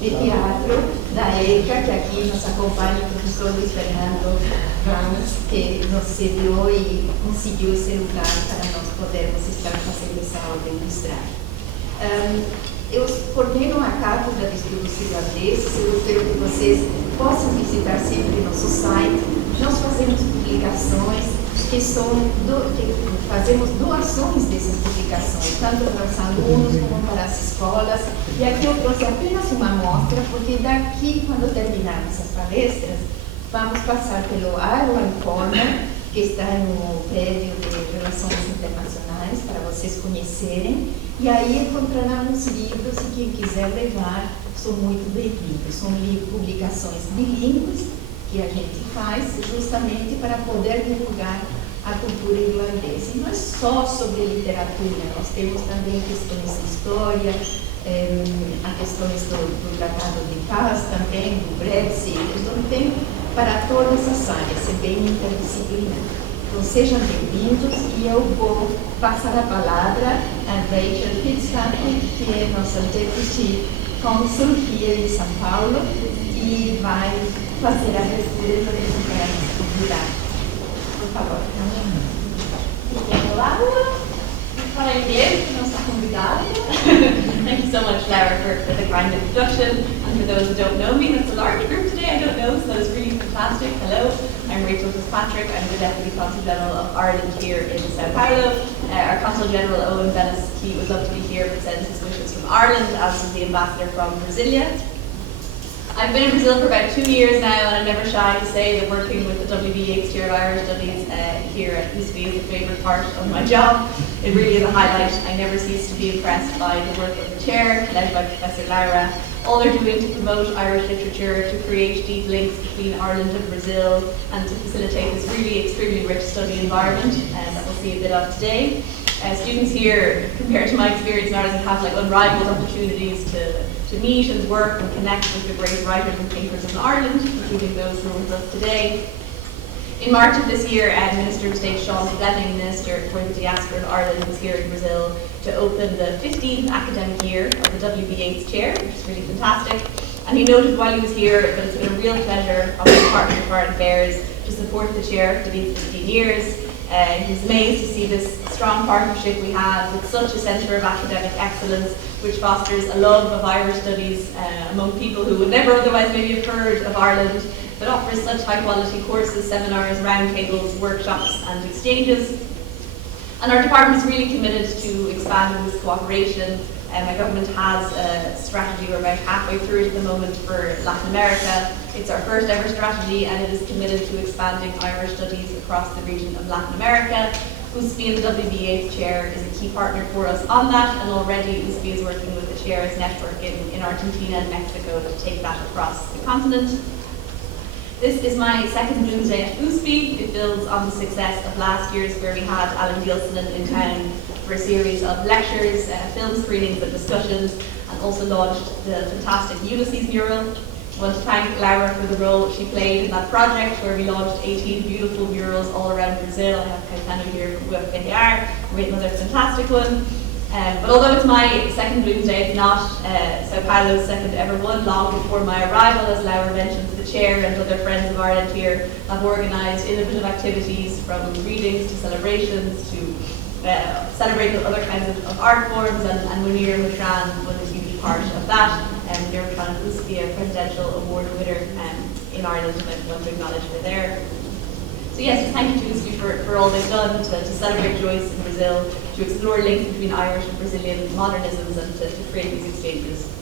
de teatro da ECA, que aqui nos acompanha o professor Luiz Fernando Ramos, que nos cedeu e conseguiu esse lugar para nós podermos estar fazendo essa aula ilustrar. Eu coordeno a cátedra de estudos irlandeses, eu espero que vocês possam visitar sempre nosso site. Nós fazemos publicações que fazemos doações dessas publicações, tanto para os alunos como para as escolas. E aqui eu trouxe apenas uma amostra, porque daqui, quando terminarmos as palestras, vamos passar pelo Ireland Corner, que está no prédio de Relações Internacionais, para vocês conhecerem. E aí encontrarão os livros, e quem quiser levar, são muito bem-vindos. São publicações bilíngues que a gente faz justamente para poder divulgar a cultura irlandesa. E não é só sobre literatura, nós temos também questões de história, a questões do Tratado de Paz também, do Brexit. Então tem para todas as áreas, é bem interdisciplinar. Então sejam bem-vindos e eu vou passar a palavra a Rachel Fitzpatrick, que é nossa Deputy Consul aqui em São Paulo, e vai fazer a abertura da conferência cultural. Por favor. Olá, para a inglês, nossa convidada. Thank you so much, Laura, for the kind introduction. And for those who don't know me, that's a large group today I don't know, so that was really fantastic. Hello, I'm Rachel Fitzpatrick. I'm the Deputy Consul General of Ireland here in Sao Paulo. Our Consul General, Owen Venice, he would love to be here but sends his wishes from Ireland, as is the Ambassador from Brasilia. I've been in Brazil for about 2 years now, and I'm never shy to say that working with the WBH Chair of Irish Studies here at USP is a favourite part of my job. It really is a highlight. I never cease to be impressed by the work of the Chair, led by Professor Laura. All they're doing to promote Irish literature, to create deep links between Ireland and Brazil, and to facilitate this really extremely rich study environment that we'll see a bit of today. Students here, compared to my experience in Ireland, have like unrivaled opportunities to meet and work and connect with the great writers and thinkers of Ireland, including those who are with us today. In March of this year, Minister of State Sean Fleming, Minister for the Diaspora of Ireland, was here in Brazil to open the 15th academic year of the WBH Chair, which is really fantastic. And he noted while he was here that it's been a real pleasure on the Department of Foreign Affairs to support the Chair for these 15 years. He's amazed to see this strong partnership we have with such a centre of academic excellence, which fosters a love of Irish studies among people who would never otherwise maybe have heard of Ireland, but offers such high quality courses, seminars, roundtables, workshops and exchanges. And our department is really committed to expanding this cooperation. My government has a strategy, we're about halfway through it at the moment, for Latin America. It's our first ever strategy, and it is committed to expanding Irish studies across the region of Latin America. USP, the WBH Chair, is a key partner for us on that, and already USP is working with the Chair's network in Argentina and Mexico to take that across the continent. This is my second Bloomsday at USP. It builds on the success of last year's, where we had Alan Gilson in town for a series of lectures, film screenings and discussions, and also launched the fantastic Ulysses mural. I want to thank Laura for the role she played in that project, where we launched 18 beautiful murals all around Brazil. I have Caetano here from UFPR, wrote another fantastic one. But although it's my second Bloomsday, it's not Sao Paulo's second ever one. Long before my arrival, as Laura mentioned, the Chair and other Friends of Ireland here have organised innovative activities, from readings to celebrations to celebrating other kinds of art forms, and Munir Mutran was a huge part of that. Munir Mutran is a presidential award winner in Ireland, and I want to acknowledge her there. So yes, thank you to USP for all they've done to celebrate Joyce in Brazil, to explore links between Irish and Brazilian modernisms, and to create these exchanges.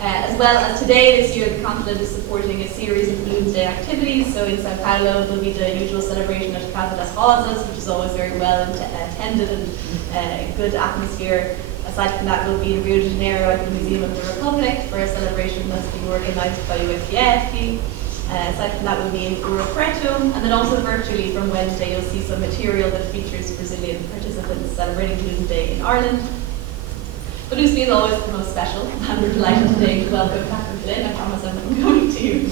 As well as today, this year, the Consulate is supporting a series of Bloomsday activities. So in Sao Paulo, there'll be the usual celebration at Casa das Rosas, which is always very well attended and a good atmosphere. Aside from that, we'll be in Rio de Janeiro at the Museum of the Republic for a celebration that's being organised by USP. Aside from that, we'll be in Ouro Preto, and then also virtually from Wednesday, you'll see some material that features Brazilian participants celebrating Bloomsday in Ireland. But USP is always the most special, and we're delighted today to welcome Catherine Flynn. I promise I'm going to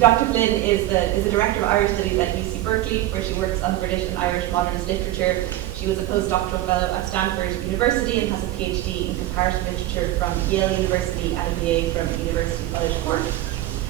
Dr. Flynn is the Director of Irish Studies at UC Berkeley, where she works on British and Irish modernist literature. She was a postdoctoral fellow at Stanford University and has a PhD in comparative literature from Yale University and a BA from University College Cork.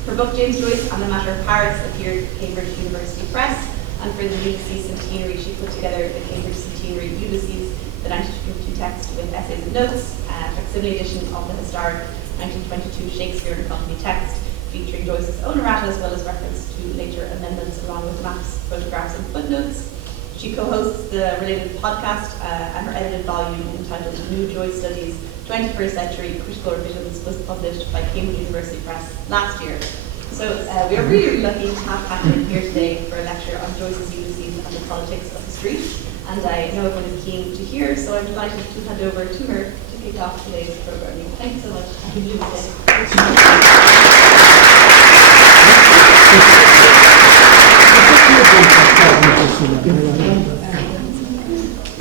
Her book, James Joyce and the Matter of Paris, appeared at Cambridge University Press, and for the Ulysses Centenary, she put together the Cambridge Centenary Ulysses, the 1952 text with essays and notes, a facsimile edition of the historic 1922 Shakespeare and Company text, featuring Joyce's own errata as well as reference to later amendments along with maps, photographs and footnotes. She co-hosts the related podcast and her edited volume entitled New Joyce Studies, 21st Century Critical Revisions was published by Cambridge University Press last year. So we are really lucky to have Catherine here today for a lecture on Joyce's Ulysses and the politics of the street. And I know everyone is keen to hear, so I'm delighted to hand over to her to kick off today's programming. Thank you so much. Happy Bloomsday.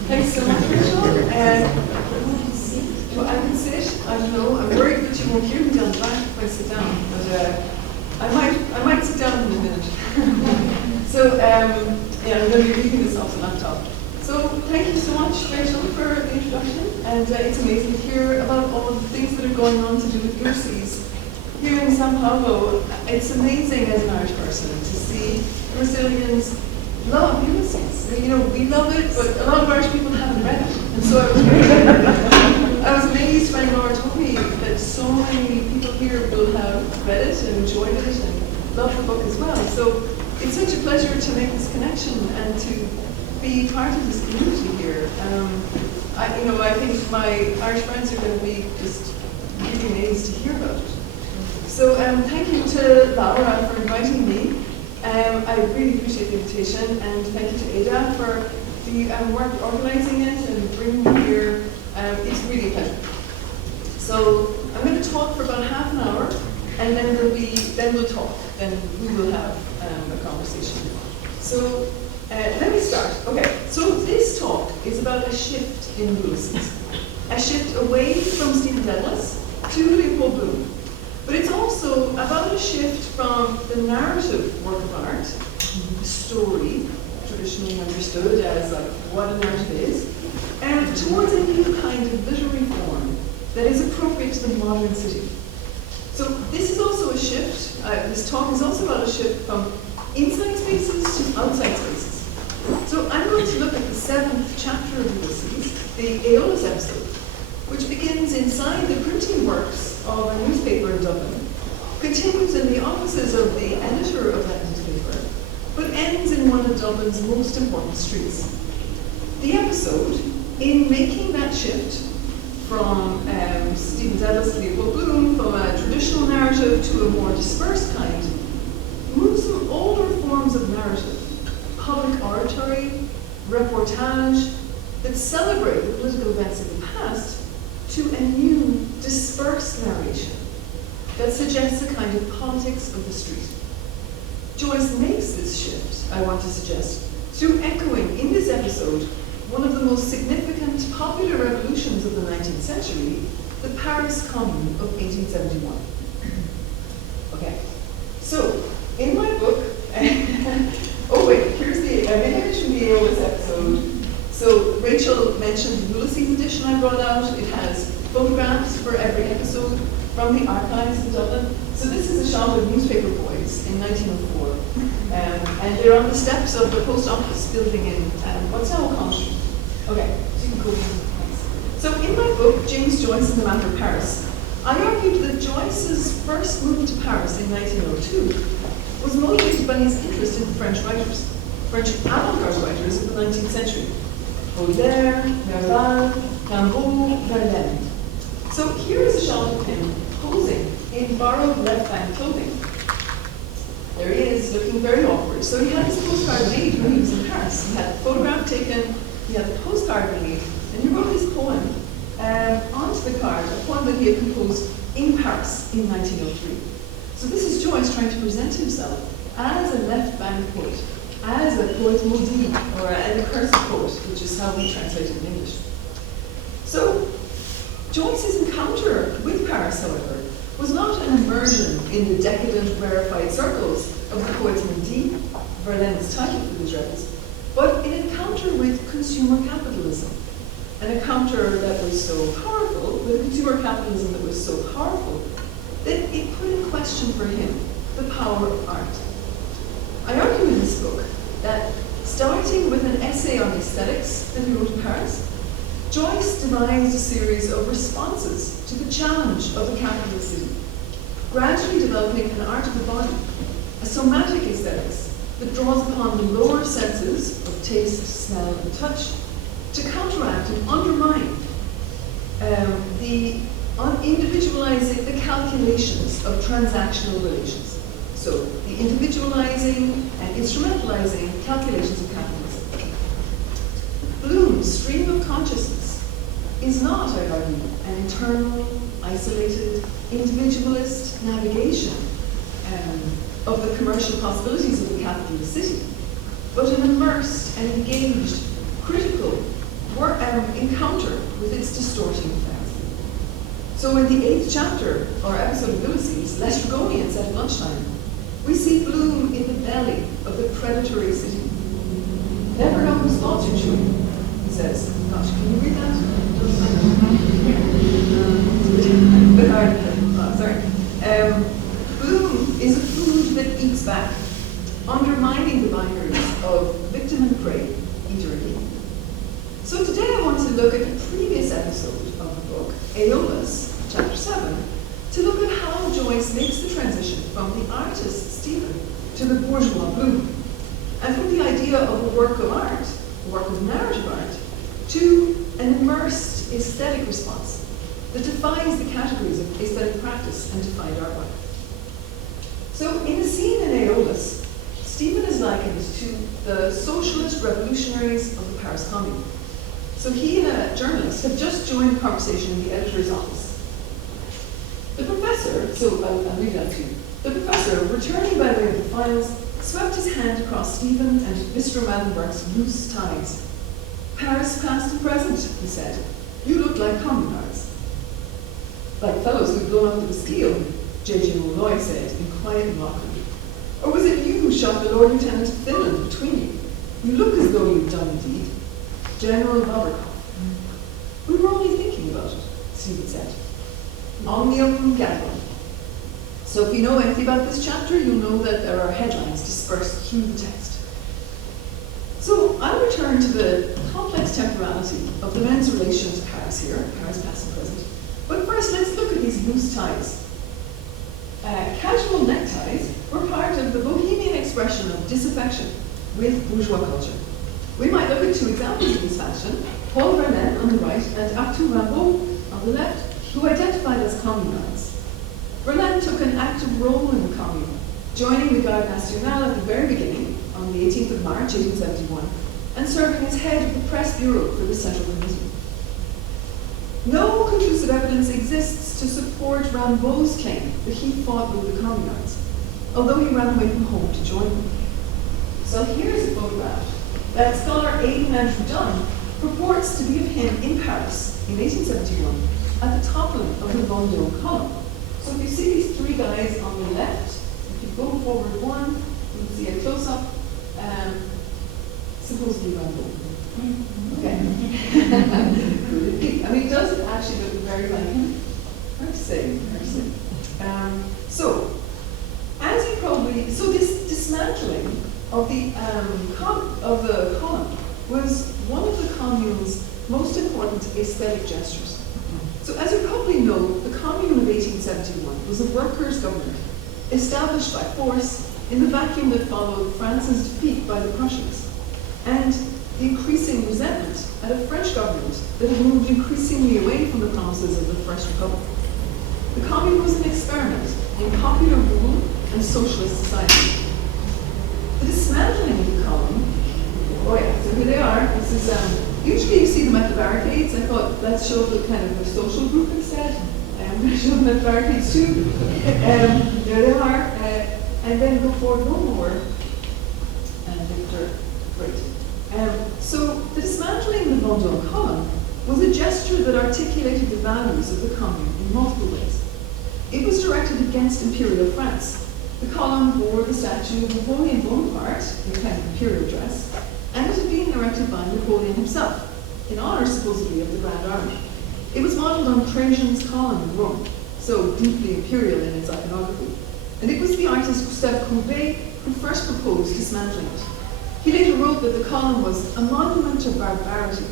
Thanks so much, Rachel. Well, I can sit. I don't know. I'm worried that you won't hear me down the back if I sit down, but I might sit down in a minute. So yeah, I'm going to be reading this off the laptop. So thank you so much, Rachel, for the introduction. And it's amazing to hear about all of the things that are going on to do with Ulysses here in Sao Paulo. It's amazing as an Irish person to see Brazilians love Ulysses. You know, we love it, but a lot of Irish people haven't read it. And so I was amazed when Laura told me that so many people here will have read it and enjoyed it and love the book as well. So it's such a pleasure to make this connection and to be part of this community here. I think my Irish friends are going to be just really amazed to hear about it. So thank you to Laura for inviting me. I really appreciate the invitation, and thank you to Ada for the work organising it and bringing me here. It's really a pleasure. So I'm going to talk for about half an hour, and then we'll talk. Then we will have a conversation. So let me start. Okay. So this talk is about a shift in Ulysses, a shift away from Stephen Dedalus to Leopold Bloom. But it's also about a shift from the narrative work of art, the story, traditionally understood as like what a narrative is, and towards a new kind of literary form that is appropriate to the modern city. So this is also a shift, this talk is also about a shift from inside spaces to outside spaces. So I'm going to look at the 7th chapter of Ulysses, the Aeolus episode, which begins inside the printing works of a newspaper in Dublin, continues in the offices of the editor of that newspaper, but ends in one of Dublin's most important streets. The episode, in making that shift from Stephen Dedalus to Leopold Bloom, from a traditional narrative to a more dispersed kind, moves from older forms of narrative, public oratory, reportage, that celebrate the political events of the past, to a new, dispersed narration that suggests a kind of politics of the street. Joyce makes this shift, I want to suggest, through echoing in this episode one of the most significant popular revolutions of the 19th century, the Paris Commune of 1871. Okay, so in my book, oh wait, here's the image from the Aeolus episode. So Rachel mentioned the Ulysses edition I brought out. It has photographs for every episode from the archives in Dublin. So this is a shot of newspaper boys in 1904. And they're on the steps of the post office building in what's now O'Connell Street. Okay, so you can go in. So in my book, James Joyce and the Matter of Paris, I argued that Joyce's first move to Paris in 1902 was motivated by his interest in French writers, French avant-garde writers of the 19th century. Baudelaire, Nerval, Rimbaud, Verlaine. So here is a shot of him posing in borrowed left bank clothing. There he is, looking very awkward. So he had his postcard made when he was in Paris. He had the photograph taken, he had the postcard made, and he wrote his poem onto the card, a poem that he had composed in Paris in 1903. So this is Joyce trying to present himself as a left bank poet, as a poet maudit, or an accursed poet, which is how we translate it in English. So Joyce's encounter with Paris, however, was not an immersion in the decadent, rarefied circles of the poets Mendy, Verlaine's title for these rebels, but an encounter with consumer capitalism. An encounter that was so powerful, with a consumer capitalism that was so powerful, that it put in question for him the power of art. I argue in this book that starting with an essay on aesthetics that he wrote in Paris, Joyce devised a series of responses to the challenge of the capitalist city, gradually developing an art of the body, a somatic aesthetics that draws upon the lower senses of taste, smell, and touch to counteract and undermine the individualizing, the calculations of transactional relations. So the individualizing and instrumentalizing calculations of capitalism. Bloom's stream of consciousness is not, I argue, an internal, isolated, individualist navigation of the commercial possibilities of the capitalist city, but an immersed and engaged, critical encounter with its distorting effects. So in the 8th chapter, or episode of Ulysses, Les Dragonians at lunchtime, we see Bloom in the belly of the predatory city. Never know whose thoughts you're chewing, he says. Gosh, can you read that? Bit hard. Oh, sorry. Bloom is a food that eats back, undermining the binaries of victim and prey, eater and eat. So today I want to look at the previous episode of the book, Aeolus, chapter 7, to look at how Joyce makes the transition from the artist Stephen to the bourgeois Bloom, and from the idea of a work of art, a work of narrative art, to an immersed aesthetic response that defies the categories of aesthetic practice and defined artwork. So in the scene in Aeolus, Stephen is likened to the socialist revolutionaries of the Paris Commune. So he and a journalist have just joined the conversation in the editor's office. The professor, so I'll read that to you. The professor, returning by way of the files, swept his hand across Stephen and Mr. Madenberg's loose ties. Paris past and present, he said. You look like communards. Like fellows who'd blown up the Bastille, J.J. Molloy said in quiet mockery. Or was it you who shot the Lord Lieutenant of Finland between you? You look as though you've done indeed. General Bobrikov. We were only thinking about it, Stephen said. Omnium Gathrum. So if you know anything about this chapter, you'll know that there are headlines dispersed through the text. So I'll return to the complex temporality of the men's relation to Paris here, Paris past and present. But first, let's look at these loose ties. Casual neckties were part of the bohemian expression of disaffection with bourgeois culture. We might look at two examples of this fashion, Paul Verlaine on the right and Arthur Rimbaud on the left, who identified as communards. Verlaine took an active role in the Commune, joining the Garde Nationale at the very beginning, on the 18th of March 1871, and serving as head of the press bureau for the Central Committee. No conclusive evidence exists to support Rimbaud's claim that he fought with the communards, although he ran away from home to join them. So here's a photograph that scholar Aidan Andrew Dunn purports to be of him in Paris in 1871 at the toppling of the Vendôme column. So if you see these three guys on the left, if you go forward one, you can see a close-up, supposedly Vendôme. Okay. Could it be? I mean, it does actually look very like him. Hard to say, hard to say. So, as you probably, so this dismantling of the column was one of the Commune's most important aesthetic gestures. So as you probably know, the Commune of 1871 was a workers' government established by force in the vacuum that followed France's defeat by the Prussians, and the increasing resentment at a French government that had moved increasingly away from the promises of the First Republic. The Commune was an experiment in popular rule and socialist society. The dismantling of the column, oh yeah, so here they are. This is, usually you see them at the barricades. I thought, let's show the kind of the social group instead. I'm going to show them at the barricades too. There they are. And then go forward one more. And Victor, great. So the dismantling of the Vendôme column was a gesture that articulated the values of the Commune in multiple ways. It was directed against Imperial France. The column bore the statue of Napoleon Bonaparte in a kind of imperial dress, and it had been erected by Napoleon himself, in honour supposedly of the Grand Army. It was modelled on Trajan's column in Rome, so deeply imperial in its iconography. And it was the artist Gustave Courbet who first proposed dismantling it. He later wrote that the column was a monument of barbarity,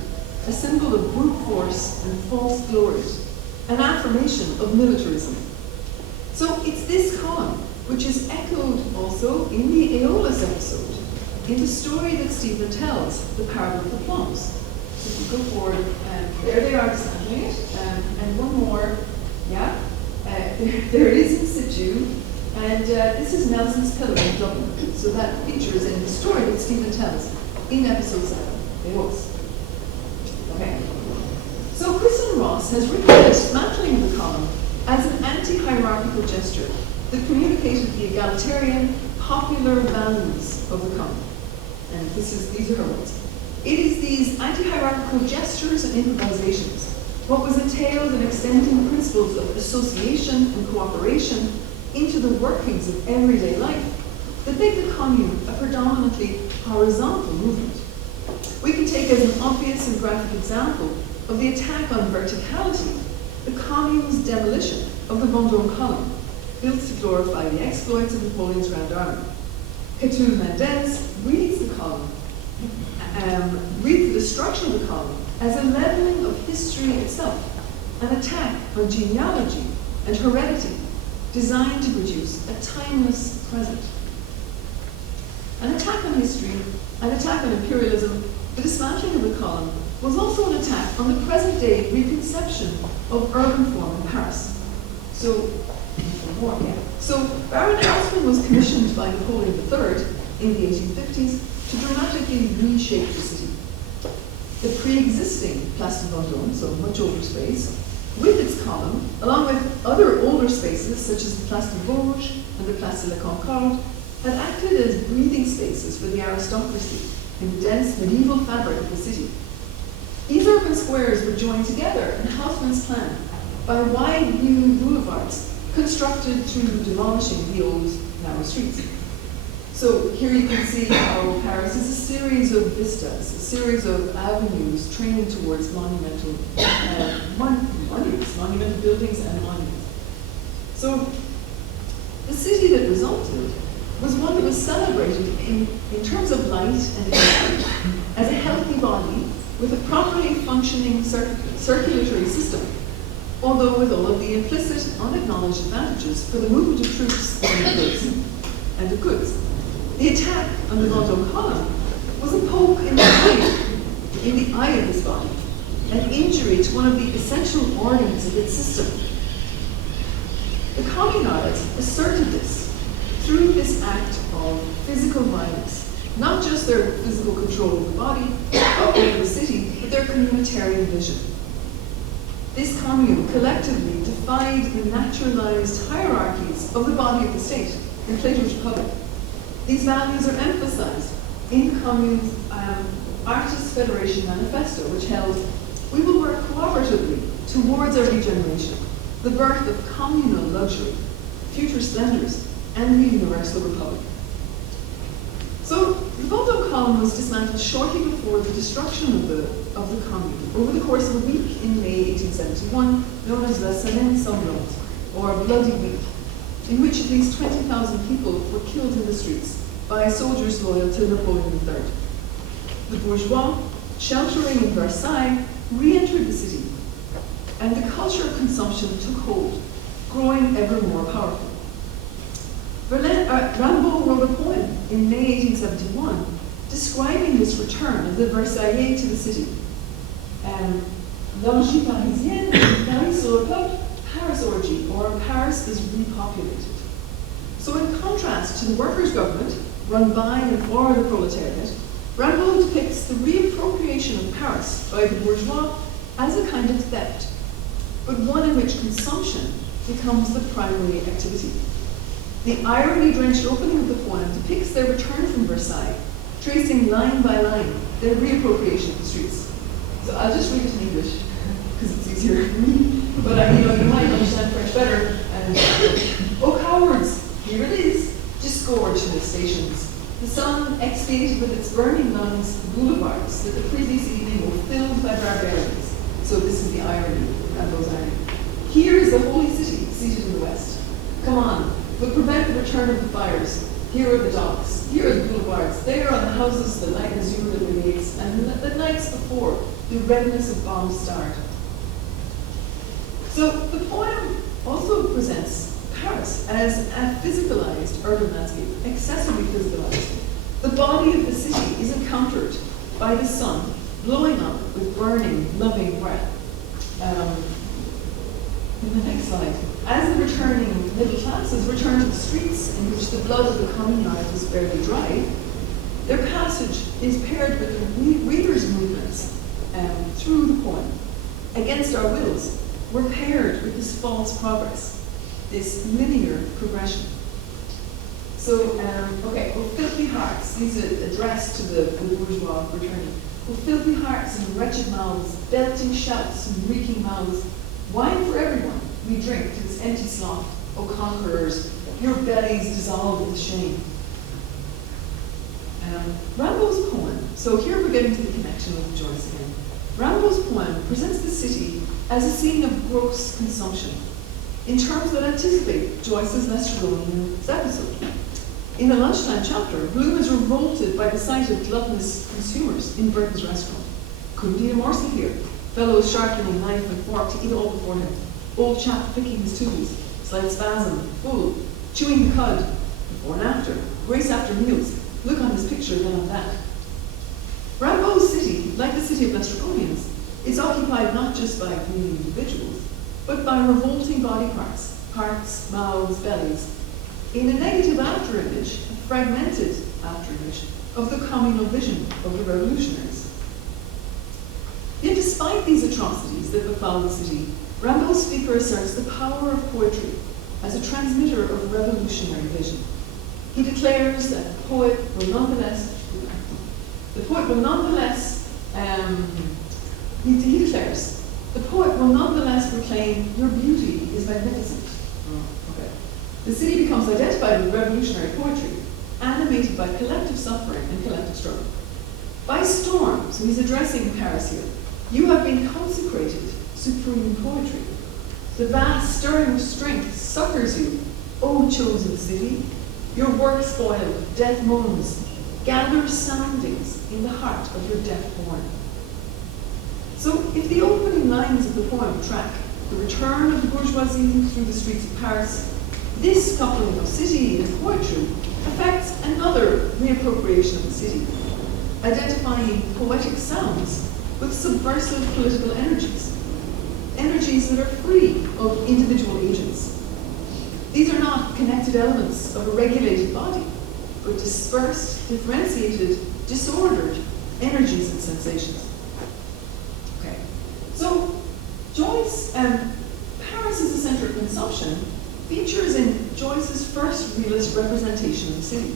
a symbol of brute force and false glory, an affirmation of militarism. So it's this column which is echoed also in the Aeolus episode, in the story that Stephen tells, the parable of the plums. So if you go forward, there they are dismantling it, and one more, yeah, there it is in situ, and this is Nelson's Pillar in Dublin. So that features in the story that Stephen tells in episode 7, Aeolus. Okay. So Kristen Ross has written the dismantling of the column as an anti-hierarchical gesture that communicated the egalitarian, popular values of the column. And these are her words. It is these anti-hierarchical gestures and improvisations, what was entailed in extending the principles of association and cooperation into the workings of everyday life, that make the commune a predominantly horizontal movement. We can take as an obvious and graphic example of the attack on verticality, the commune's demolition of the Vendôme column, built to glorify the exploits of Napoleon's Grand Army. Catulle Mendez reads the column, reads the destruction of the column as a leveling of history itself, an attack on genealogy and heredity, designed to produce a timeless present. An attack on history, an attack on imperialism, the dismantling of the column was also an attack on the present-day reconception of urban form in Paris. So Baron Haussmann was commissioned by Napoleon III in the 1850s to dramatically reshape the city. The pre-existing Place de Vendôme, so much older space, with its column, along with other older spaces such as the Place de Vosges and the Place de la Concorde, had acted as breathing spaces for the aristocracy in the dense medieval fabric of the city. These urban squares were joined together in Haussmann's plan by wide new boulevards constructed through demolishing the old narrow streets. So here you can see how Paris is a series of vistas, a series of avenues training towards monumental monumental buildings and monuments. So the city that resulted was one that was celebrated in terms of light and energy as a healthy body with a properly functioning circulatory system, although with all of the implicit, unacknowledged advantages for the movement of troops and of goods. The attack on the Vendôme column was a poke in the eye of this body, an injury to one of the essential organs of its system. The communards asserted this through this act of physical violence, not just their physical control of the body, over the city, but their communitarian vision. This commune collectively defied the naturalized hierarchies of the body of the state in Plato's Republic. These values are emphasized in the commune's Artists' Federation Manifesto, which held, "We will work cooperatively towards our regeneration, the birth of communal luxury, future splendors, and the universal republic." So the Vendôme column was dismantled shortly before the destruction of the commune over the course of a week in May 1871, known as La Semaine Sanglante, or Bloody Week, in which at least 20,000 people were killed in the streets by soldiers loyal to Napoleon III. The bourgeois, sheltering in Versailles, re-entered the city, and the culture of consumption took hold, growing ever more powerful. Rimbaud wrote a poem in May 1871 describing this return of the Versaillais to the city. L'orgie parisienne, Paris sur le peuple, Paris orgy, or Paris is repopulated. So in contrast to the workers' government, run by and for the proletariat, Rimbaud depicts the reappropriation of Paris by the bourgeois as a kind of theft, but one in which consumption becomes the primary activity. The irony-drenched opening of the poem depicts their return from Versailles, tracing line by line their reappropriation of the streets. So I'll just read it in English, because it's easier for me, but you might understand French better, and Oh cowards, here it is, disgorged in the stations. The sun expiated with its burning lungs the boulevards that the previous evening were filled by barbarians. So this is the irony, Rambo's irony. Here is the holy city, seated in the west. Come on, we'll prevent the return of the fires. Here are the docks, here are the boulevards, there are the houses the night azure that radiates, and the nights before, the redness of bombs starred. So the poem also presents Paris as a physicalized urban landscape, excessively physicalized. The body of the city is encountered by the sun blowing up with burning, loving breath. In the next slide, as the returning middle classes return to the streets in which the blood of the communards was barely dry, their passage is paired with the reader's movements through the poem. Against our wills, we're paired with this false progress, this linear progression. So, okay, oh filthy hearts, these are addressed to the bourgeois returning. Oh filthy hearts and wretched mouths, belching shouts and reeking mouths, wine for everyone, we drink to this empty sloth, O conquerors, your bellies dissolve with shame. Rimbaud's poem, so here we're getting to the connection with Joyce again. Rimbaud's poem presents the city as a scene of gross consumption, in terms that anticipate Joyce's Lestrygonian's episode. In the lunchtime chapter, Bloom is revolted by the sight of gluttonous consumers in Burton's restaurant. Couldn't eat a morsel here. Fellows sharpening knife and fork to eat all before him. Old chap picking his tools, slight spasm, full, chewing the cud, before and after, grace after meals, look on this picture, then on that. Rimbaud's city, like the city of Lestrygonians, is occupied not just by greedy individuals, but by revolting body parts, hearts, mouths, bellies, in a negative afterimage, a fragmented afterimage of the communal vision of the revolutionaries. Yet despite these atrocities that befell the city, Rimbaud's speaker asserts the power of poetry as a transmitter of revolutionary vision. He declares that the poet will nonetheless, he declares, the poet will nonetheless proclaim, your beauty is magnificent. Okay. The city becomes identified with revolutionary poetry, animated by collective suffering and collective struggle. By storm, so he's addressing Paris here, you have been consecrated supreme poetry. The vast stirring of strength succors you, O chosen city. Your work spoiled, death moans, gather soundings in the heart of your deaf born. So if the opening lines of the poem track the return of the bourgeoisie through the streets of Paris, this coupling of city and poetry affects another reappropriation of the city, identifying poetic sounds with subversive political energies, energies that are free of individual agents. These are not connected elements of a regulated body, but dispersed, differentiated, disordered energies and sensations. Okay, so Joyce, Paris as a center of consumption features in Joyce's first realist representation of the city.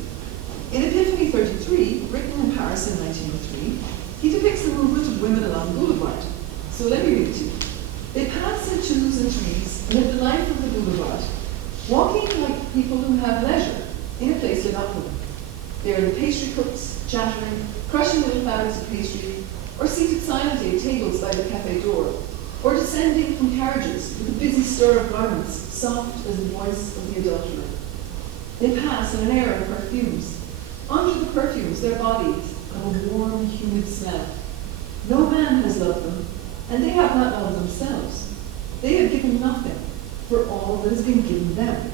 In Epiphany 33, written in Paris in 1903, he depicts the movement of women along the boulevard. So let me read it to you. They pass and choose and trees, live the life of the boulevard, walking like people who have leisure in a place lit up for them. They are the pastry cooks, chattering, crushing little fabrics of pastry, or seated silently at tables by the cafe door, or descending from carriages with a busy stir of garments, soft as the voice of the adulterer. They pass in an air of perfumes. Under the perfumes, their bodies have a warm, humid smell. No man has loved them, and they have not loved themselves. They have given nothing for all that has been given them.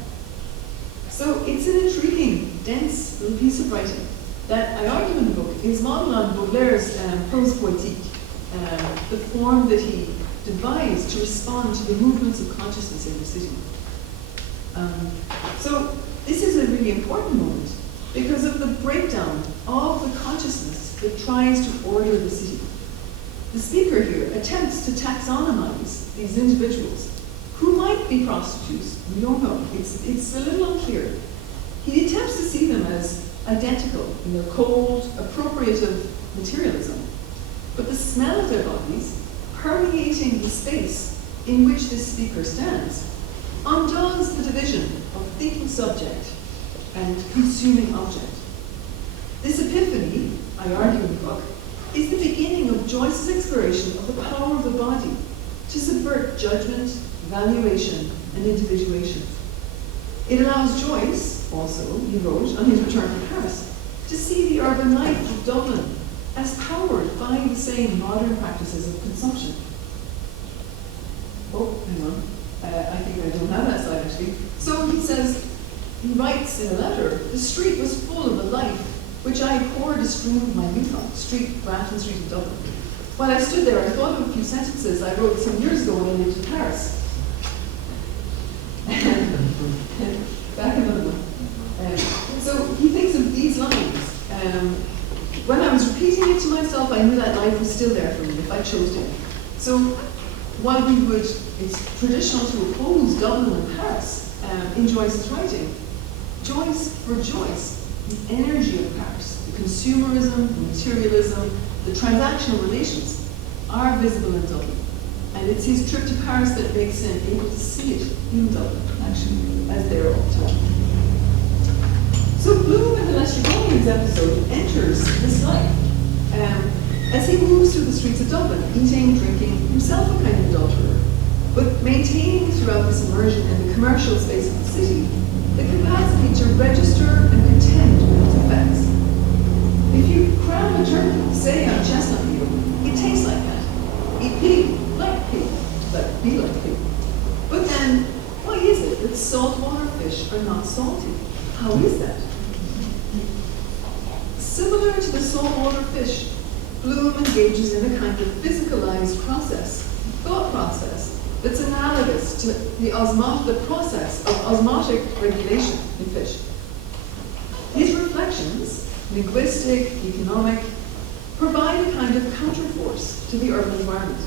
So it's an intriguing, dense little piece of writing that I argue in the book is modeled on Baudelaire's prose poétique, the form that he devised to respond to the movements of consciousness in the city. So this is a really important moment because of the breakdown of the consciousness that tries to order the city. The speaker here attempts to taxonomize these individuals who might be prostitutes. We don't know. It's a little unclear. He attempts to see them as identical in their cold, appropriative materialism. But the smell of their bodies, permeating the space in which this speaker stands, undoes the division of thinking subject and consuming object. This epiphany, I argue in the book, is the beginning of Joyce's exploration of the power of the body to subvert judgment, valuation, and individuation. It allows Joyce, also, he wrote, on his return to Paris, to see the urban life of Dublin as powered by the same modern practices of consumption. Oh, hang on. I think I don't have that slide, actually. So he says, he writes in a letter, the street was full of a life which I poured a stream of my youth on, Granton Street in Dublin. While I stood there, I thought of a few sentences I wrote some years ago when I lived in Paris. Back another one. So he thinks of these lines. When I was repeating it to myself, I knew that life was still there for me if I chose to. So while it's traditional to oppose Dublin and Paris in Joyce's writing, for Joyce, the energy of Paris, the consumerism, the materialism, the transactional relations are visible in Dublin. And it's his trip to Paris that makes him able to see it in Dublin, actually, as there all the time. So Bloom in the Lestrygonians episode enters this life as he moves through the streets of Dublin, eating, drinking, himself a kind of adulterer, but maintaining throughout this immersion in the commercial space of the city the capacity to register and contend with its effects. If you crown a turkey, say on chestnut peel, it tastes like that. Eat pig, like pig, but be like pig. But then, why is it that saltwater fish are not salty? How is that? Similar to the saltwater fish, Bloom engages in a kind of physicalized thought process, that's analogous to the process of osmotic regulation in fish. His reflections, linguistic, economic, provide a kind of counterforce to the urban environment,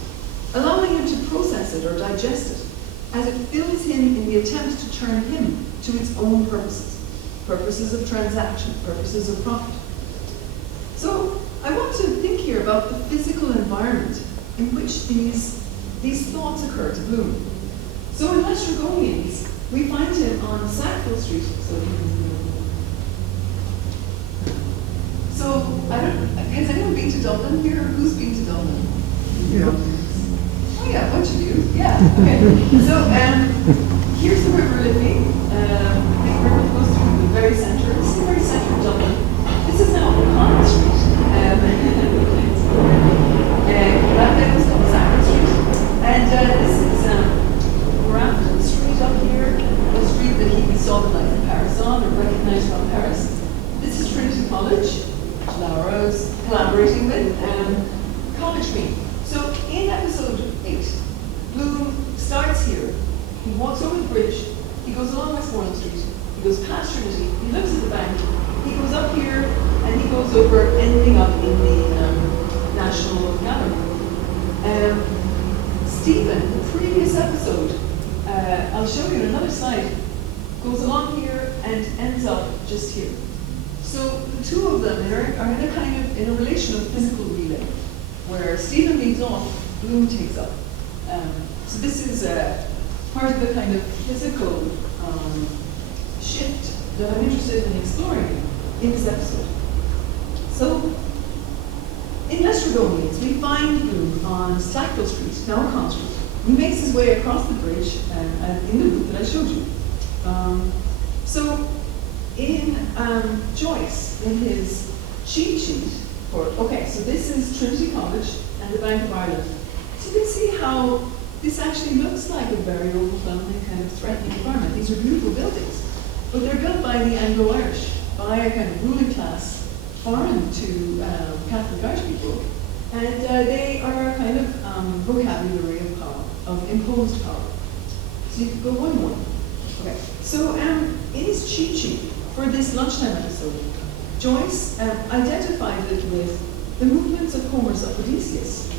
allowing him to process it or digest it, as it fills him in the attempt to turn him to its own purposes of transaction, purposes of profit. So I want to think here about the physical environment in which these thoughts occur to Bloom. So in Lestrygonians, we find him on Sackville Street. So has anyone been to Dublin here? Who's been to Dublin? Yeah. Oh yeah, a bunch of you. Yeah. Okay. So here's the River Liffey. The river goes through the very centre. This is the very centre of Dublin. This is now O'Connell Street. That then was called Sackville Street. And this is Grafton Street up here, the street that he saw the life in Paris on, or recognized from Paris. This is Trinity College, which Laura is collaborating with, College Green. So in episode 8, Bloom starts here. He walks over the bridge, he goes along Westmoreland Street, he goes past Trinity, he looks at the bank, he goes up here, and he goes over, ending up in the National Gallery. Stephen, the previous episode, I'll show you in another slide, goes along here and ends up just here. So the two of them are in a relation of physical relay, where Stephen leads off, Bloom takes up. So this is part of the kind of physical shift that I'm interested in exploring in this episode. So in Lestrygonians, we find Bloom on Sackville Street, now O'Connell Street. He makes his way across the bridge in the route that I showed you. So in Joyce, in his cheat sheet, so this is Trinity College and the Bank of Ireland. So you can see how this actually looks like a very overwhelming kind of threatening environment. These are beautiful buildings, but they're built by the Anglo-Irish, by a kind of ruling class foreign to Catholic Irish people, and they are a kind of vocabulary of power, of imposed power. So you could go one more. Okay. So in his cheat sheet for this lunchtime episode, Joyce identified it with the movements of Homer's Odysseus,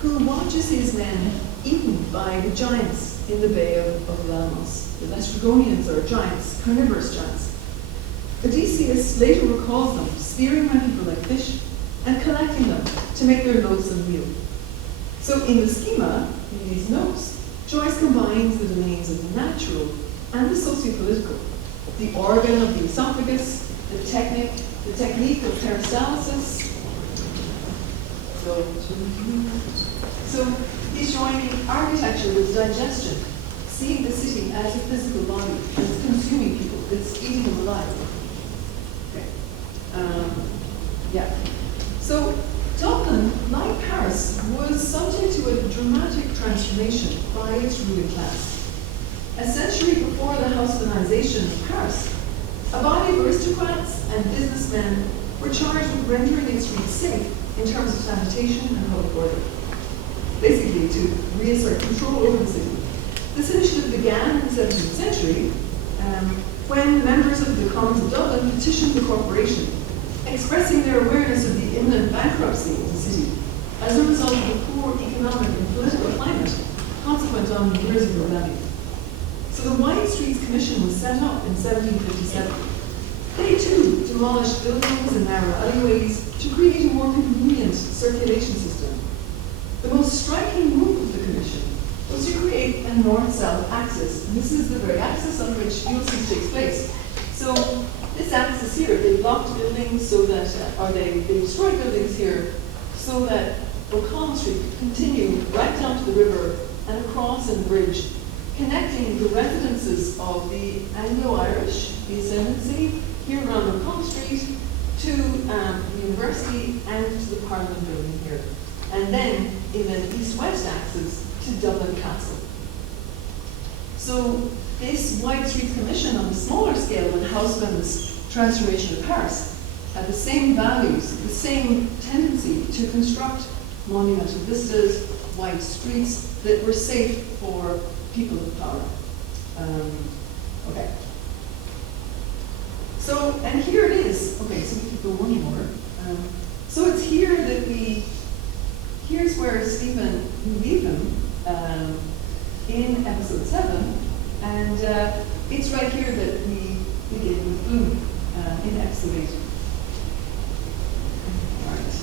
who watches his men eaten by the giants in the Bay of Lamos. The Lestrygonians are giants, carnivorous giants. Odysseus later recalls them, spearing my people like fish, and collecting them to make their loathsome meal. So in the schema, in these notes, Joyce combines the domains of the natural and the socio-political. The organ of the esophagus, the technique of peristalsis. So he's showing me architecture with digestion, seeing the city as a physical body. It's consuming people. It's eating them alive. Okay. Yeah. So Dublin, like Paris, was subject to a dramatic transformation by its ruling class. A century before the Haussmannization of Paris, a body of aristocrats and businessmen were charged with rendering its streets safe in terms of sanitation and public order, basically to reassert control over the city. This initiative began in the 17th century when members of the Commons of Dublin petitioned the corporation, expressing their awareness of the imminent bankruptcy of the city as a result of the poor economic and political climate consequent on years of rebellion. So the Wide Streets Commission was set up in 1757. They too demolished buildings and narrow alleyways to create a more convenient circulation system. The most striking move of the commission was to create a north-south axis. And this is the very axis on which USP takes place. So this axis here, they blocked buildings so that, or they destroyed buildings here so that O'Connell Street could continue right down to the river and across in the bridge, connecting the residences of the Anglo-Irish, the ascendancy, here around O'Connell Street, to the university and to the Parliament building here. And then in an east-west axis to Dublin Castle. So this Wide Streets Commission on a smaller scale than Haussmann's transformation of Paris had the same values, the same tendency to construct monumental vistas, wide streets that were safe for people of power. Okay. So, and here it is. Okay, so we could go one more. So it's here that here's where Stephen, we leave him in episode 7, and it's right here that we begin with Bloom in episode 8. All right.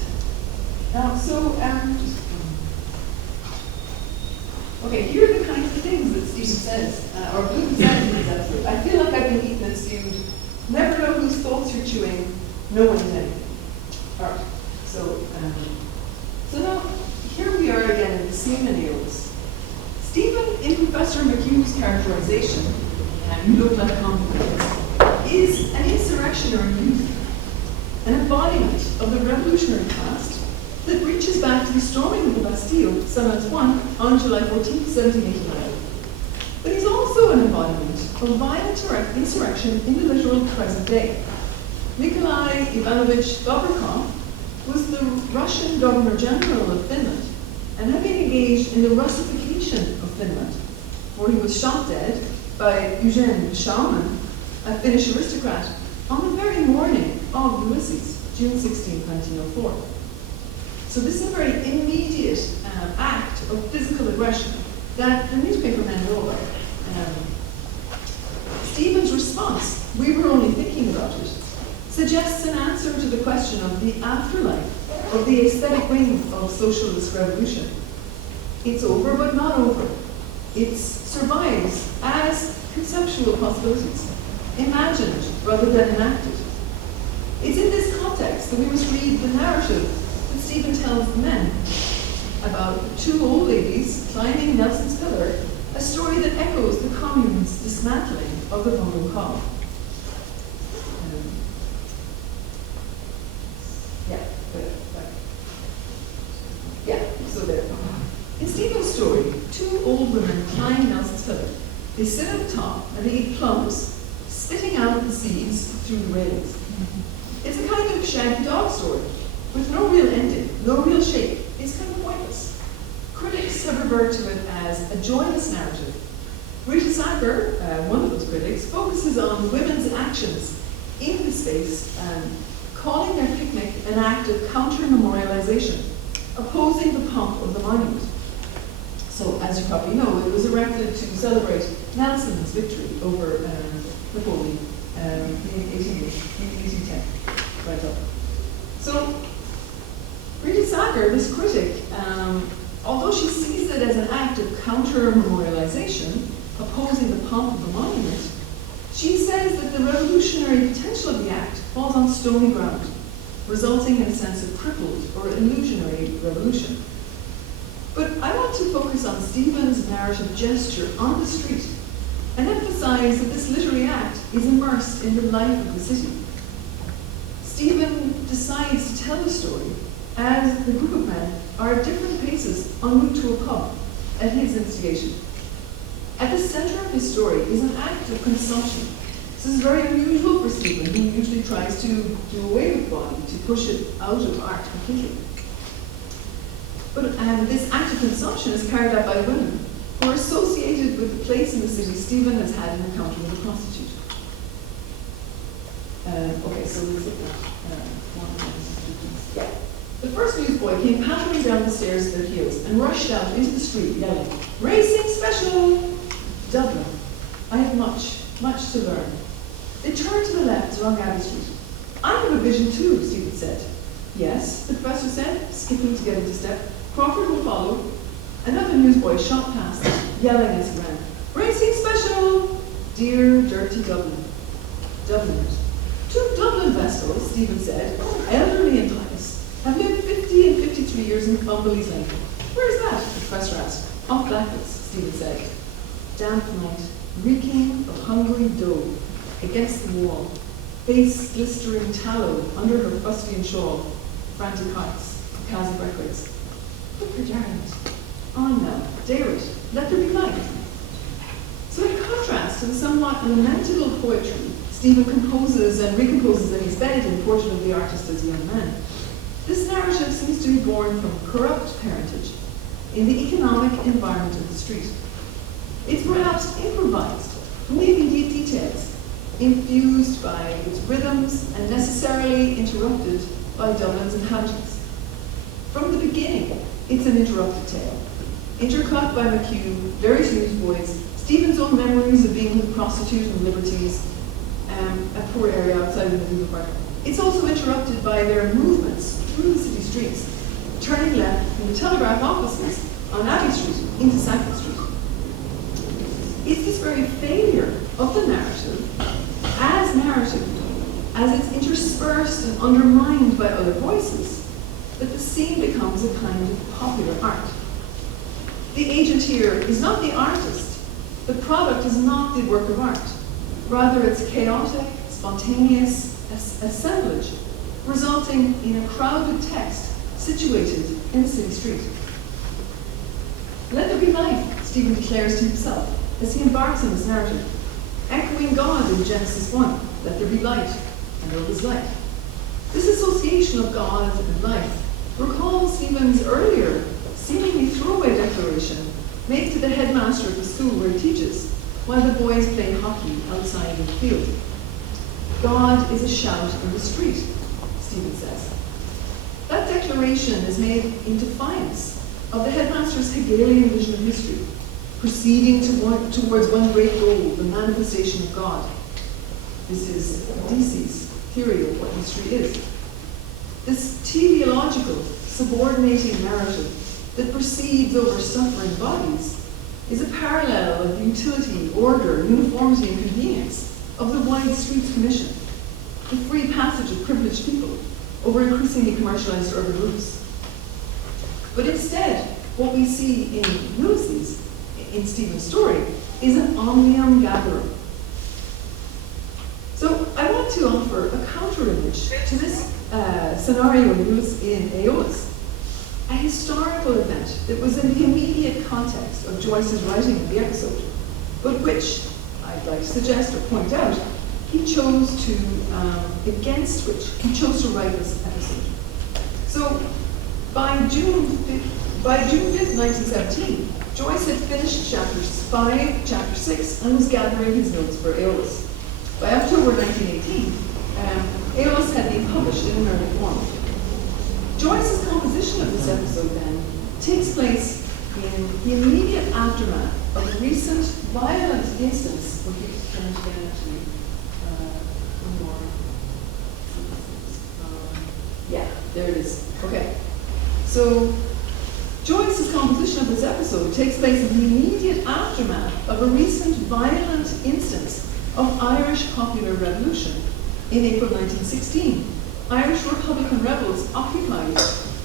Now, so, okay, here are the kinds of things that Stephen says, or Bloom says in this episode. I feel like I've been eating and stewed. Never know whose thoughts you're chewing. No one is anything. All right. So now here we are again in the scenarios. Stephen, in Professor McHugh's characterization, you look like confidence, is an insurrectionary youth, an embodiment of the revolutionary past that reaches back to the storming of the Bastille, Summit 1, on July 14, 1789. But he's also an embodiment of violent insurrection in the literal present day. Nikolai Ivanovich Dobrikov was the Russian Governor General of Finland and had been engaged in the Russification of Finland, where he was shot dead by Eugene Schaumann, a Finnish aristocrat, on the very morning of Ulysses, June 16, 1904. So this is a very immediate act of physical aggression that the newspapermen know about. Stephen's response, we were only thinking about it, suggests an answer to the question of the afterlife of the aesthetic wing of socialist revolution. It's over but not over. It survives as conceptual possibilities, imagined rather than enacted. It's in this context that we must read the narrative that Stephen tells the men about two old ladies climbing Nelson's Pillar, a story that echoes the commune's dismantling of the Bundle Cob. So there. In Stephen's story, two old women climb Nelson's Pillar. They sit at the top and they eat plums, spitting out the seeds through the railings. It's a kind of shaggy dog story, with no real ending, no real shape. It's kind of pointless. Critics have referred to it as a joyless narrative. Rita Sacker, one of those critics, focuses on women's actions in the space, calling their picnic an act of counter-memorialization, opposing the pomp of the monument. So, as you probably know, it was erected to celebrate Nelson's victory over Napoleon in 1810. Right up. So, Rita Sacker, this critic, although she sees it as an act of counter-memorialization, opposing the pomp of the monument, she says that the revolutionary potential of the act falls on stony ground, resulting in a sense of crippled or illusionary revolution. But I want to focus on Stephen's narrative gesture on the street and emphasize that this literary act is immersed in the life of the city. Stephen decides to tell the story as the group of men are at different paces en route to a pub at his instigation. At the center of his story is an act of consumption. This is very unusual for Stephen, who usually tries to do away with body, to push it out of art completely. But this act of consumption is carried out by women who are associated with the place in the city Stephen has had an encounter with a prostitute. Okay, so let's look at yeah. The first newsboy came pattering down the stairs at their heels and rushed out into the street yelling, "Racing special! Dublin. I have much to learn." They turned to the left along Abbey Street. "I have a vision too," Stephen said. "Yes," the professor said, skipping to get into step. "Crawford will follow." Another newsboy shot past, yelling as he ran, "Racing special! Dear dirty Dublin." Dubliners. "Two Dublin vessels," Stephen said, elderly and pious, "have lived 50 and 53 years in Bumbleys Lane." "Where is that?" the professor asked. "Off Blackwood's," Stephen said. Damp night, reeking of hungry dough, against the wall, face glistering tallow under her fustian shawl, frantic hearts, Kazi records. Look her darlings. On now, dare it, let there be light. So in contrast to the somewhat lamentable poetry Stephen composes and recomposes in his bed in Portrait of the Artist as a Young Man, this narrative seems to be born from corrupt parentage in the economic environment of the street. It's perhaps improvised, leaving details, infused by its rhythms and necessarily interrupted by Dublin's inhabitants. From the beginning, it's an interrupted tale, intercut by McHugh, various newsboys, Stephen's own memories of being with a prostitute and liberties, a poor area outside of the Medieval Park. It's also interrupted by their movements through the city streets, turning left from the telegraph offices on Abbey Street into Sackville Street. It's this very failure of the narrative, as it's interspersed and undermined by other voices, that the scene becomes a kind of popular art. The agent here is not the artist. The product is not the work of art. Rather, it's chaotic, spontaneous assemblage, resulting in a crowded text situated in the city street. Let there be light, Stephen declares to himself as he embarks on this narrative, echoing God in Genesis 1, let there be light, and there was light. This association of God and life recalls Stephen's earlier, seemingly throwaway declaration made to the headmaster of the school where he teaches, while the boys play hockey outside in the field. God is a shout in the street, Stephen says. That declaration is made in defiance of the headmaster's Hegelian vision of history, proceeding towards one great goal, the manifestation of God. This is DC's theory of what history is. This teleological, subordinating narrative that proceeds over suffering bodies is a parallel of the utility, order, uniformity, and convenience of the wide streets commission, the free passage of privileged people over increasingly commercialized urban routes. But instead, what we see in Ulysses, in Stephen's story, is an omnium gatherum. So I want to offer a counter-image to this scenario in Aeolus, a historical event that was in the immediate context of Joyce's writing of the episode, but which, I'd like to suggest or point out, against which he chose to write this episode. So by June 5th, 1917, Joyce had finished chapter 6, and was gathering his notes for Aeolus. By October 1918, Aeolus had been published in an early form. Joyce's composition of this episode, then, takes place in the immediate aftermath of a recent violent instance. Yeah, there it is. Okay. So Joyce's composition of this episode takes place in the immediate aftermath of a recent violent instance of Irish popular revolution. In April 1916, Irish Republican rebels occupied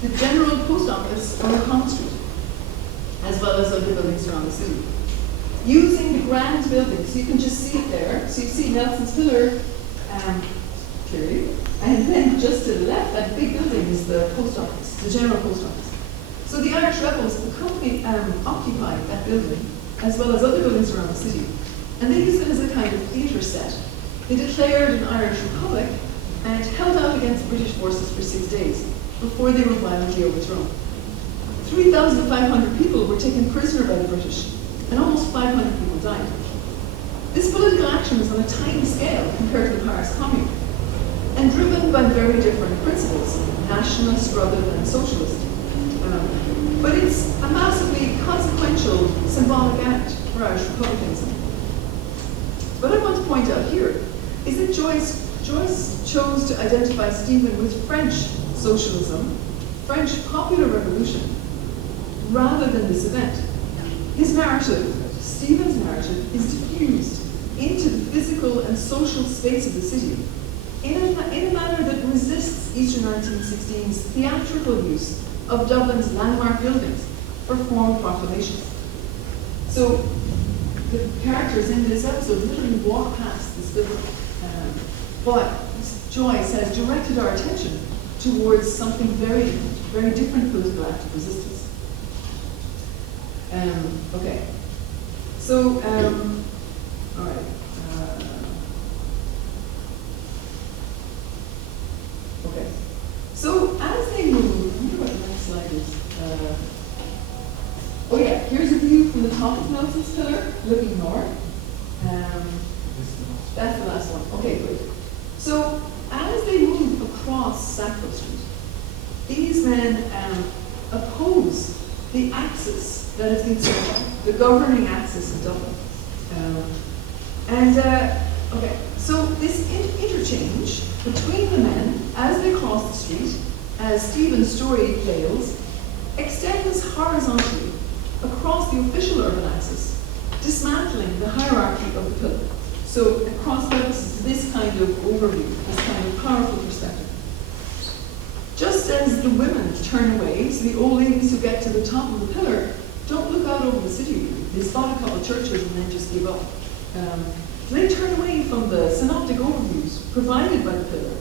the General Post Office on O'Connell Street, as well as other buildings around the city. Using the grand building, so you can just see it there. So you see Nelson's Pillar, clearly, and then just to the left, that big building is the post office, the General Post Office. So the Irish rebels occupied that building, as well as other buildings around the city, and they used it as a kind of theatre set. They declared an Irish Republic and held out against British forces for 6 days before they were violently overthrown. 3,500 people were taken prisoner by the British, and almost 500 people died. This political action was on a tiny scale compared to the Paris Commune, and driven by very different principles, nationalist rather than socialist. But it's a massively consequential symbolic act for Irish republicanism. What I want to point out here is that Joyce chose to identify Stephen with French socialism, French popular revolution, rather than this event. His narrative, Stephen's narrative, is diffused into the physical and social space of the city in a manner that resists Easter 1916's theatrical use of Dublin's landmark buildings for formal proclamations. So the characters in this episode literally walk past this building, but Joyce has directed our attention towards something very different political act of resistance. Okay, so, all right. Okay, so as they move, I wonder what the next slide is. Oh yeah, here's a view from the top of Nelson's Pillar, looking north. That's the last one. Okay, good. So as they move across Sackville Street, these men oppose the axis that has been set up, the governing axis of Dublin. Okay, so this interchange between the men as they cross the street, as Stephen's story fails, extends horizontally across the official urban axis, dismantling the hierarchy of the pillar. So it cross-purposes this kind of overview, this kind of powerful perspective. Just as the women turn away, so the old ladies who get to the top of the pillar don't look out over the city view. They spot a couple of churches and then just give up. They turn away from the synoptic overviews provided by the pillar.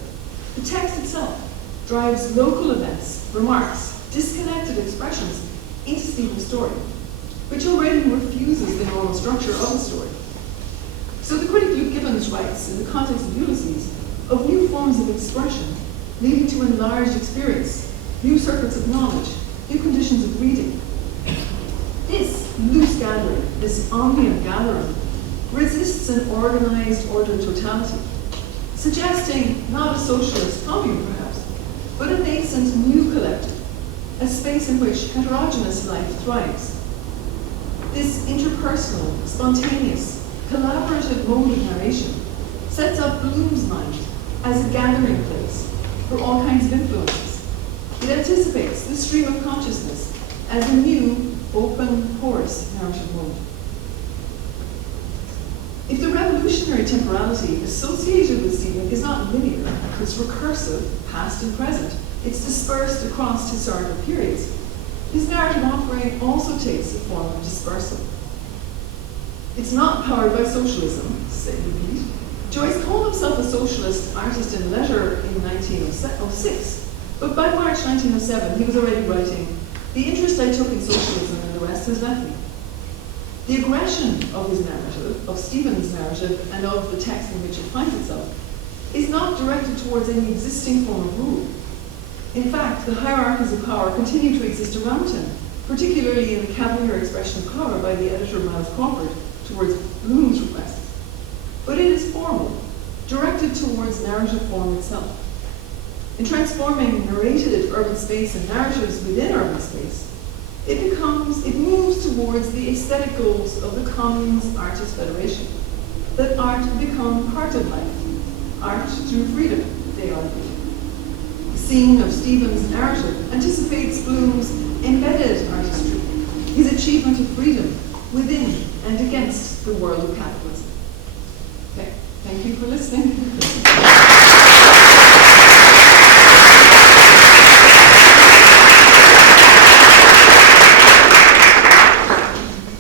The text itself drives local events, remarks, disconnected expressions into Stephen's story, which already refuses the normal structure of the story. So the critic Luke Gibbons writes, in the context of Ulysses, of new forms of expression leading to enlarged experience, new circuits of knowledge, new conditions of reading. This loose gathering, this omnium gathering, resists an organized ordered totality, suggesting not a socialist commune perhaps, but a nascent new collective, a space in which heterogeneous life thrives. This interpersonal, spontaneous, collaborative mode of narration sets up Bloom's mind as a gathering place for all kinds of influences. It anticipates the stream of consciousness as a new, open, porous narrative mode. If the revolutionary temporality associated with Stephen is not linear, it's recursive, past and present, it's dispersed across historical periods, his narrative offering also takes the form of dispersal. It's not powered by socialism, say repeat. Joyce called himself a socialist artist in leisure in 1906, but by March 1907 he was already writing, "The interest I took in socialism and the rest has left me." The aggression of his narrative, of Stephen's narrative, and of the text in which it finds itself, is not directed towards any existing form of rule. In fact, the hierarchies of power continue to exist around him, particularly in the cavalier expression of power by the editor Miles Crawford towards Bloom's requests. But it is formal, directed towards narrative form itself. In transforming narrated urban space and narratives within urban space, it moves towards the aesthetic goals of the Commune's Artists' Federation, that art become part of life, art through freedom, they argue. The scene of Stephen's narrative anticipates Bloom's embedded artistry, his achievement of freedom within and against the world of capitalism. Okay, thank you for listening.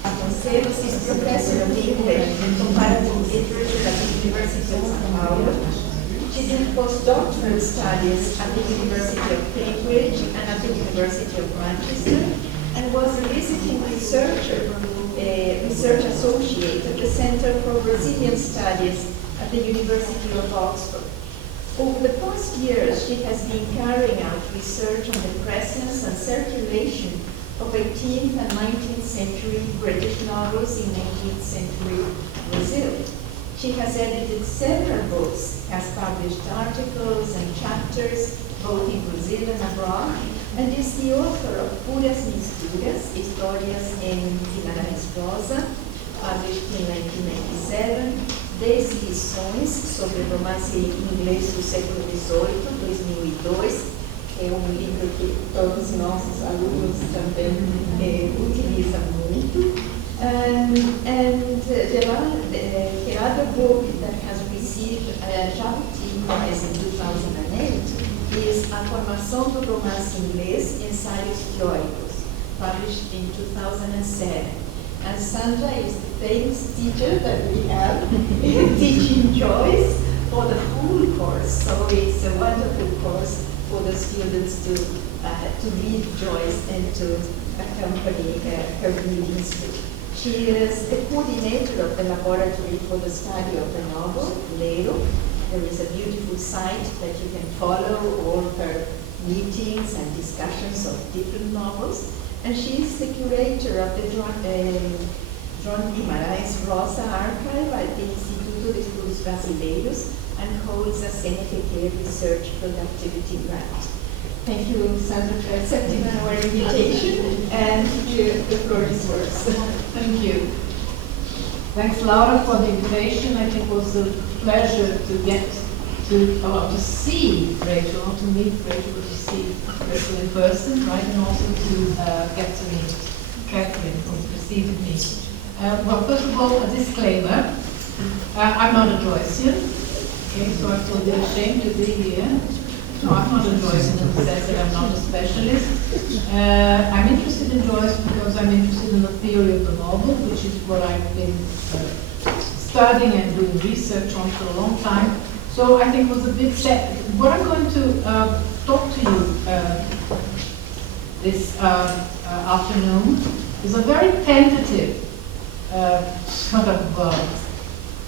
Vasconcelos is professor of English and comparative literature at the University of São Paulo. She did postdoctoral studies at the University of Cambridge and at the University of Manchester, and was a visiting researcher, research associate at the Center for Brazilian Studies at the University of Oxford. Over the past years, she has been carrying out research on the presence and circulation of 18th and 19th century British novels in 19th century Brazil. She has edited several books, has published articles and chapters both in Brazil and abroad, and is the author of Puras Misturas, Histórias em Guimarães Rosa, published in 1997, 10 lições sobre romance inglês do século XVIII, 2002, é livro que todos os nossos alunos também utilizam muito. And the other book that has received a Jabuti Prize in 2008 is A Formação do Romance Inglês, Ensaios Teóricos, published in 2007. And Sandra is the famous teacher that we have teaching Joyce for the full course. So it's a wonderful course for the students to read Joyce and to accompany her readings too. She is the coordinator of the laboratory for the study of the novel, Lero. There is a beautiful site that you can follow all her meetings and discussions of different novels. And she is the curator of the João Guimarães Rosa archive at the Instituto de Estudos Brasileiros and holds a CNPq Research Productivity Grant. Thank you, Sandra, for accepting our invitation, and the floor is yours. Thank you. Thanks, Laura, for the invitation. I think it was a pleasure to get to see Rachel, not to meet Rachel, but to see Rachel in person, right, and also to get to meet Catherine, who preceded me. Well, first of all, a disclaimer. I'm not a Joycean, okay, so I feel a bit ashamed to be here. No, I'm not a Joycean in the sense that I'm not a specialist. I'm interested in Joyce because I'm interested in the theory of the novel, which is what I've been studying and doing research on for a long time. So I think it was a bit set. What I'm going to talk to you this afternoon is a very tentative sort of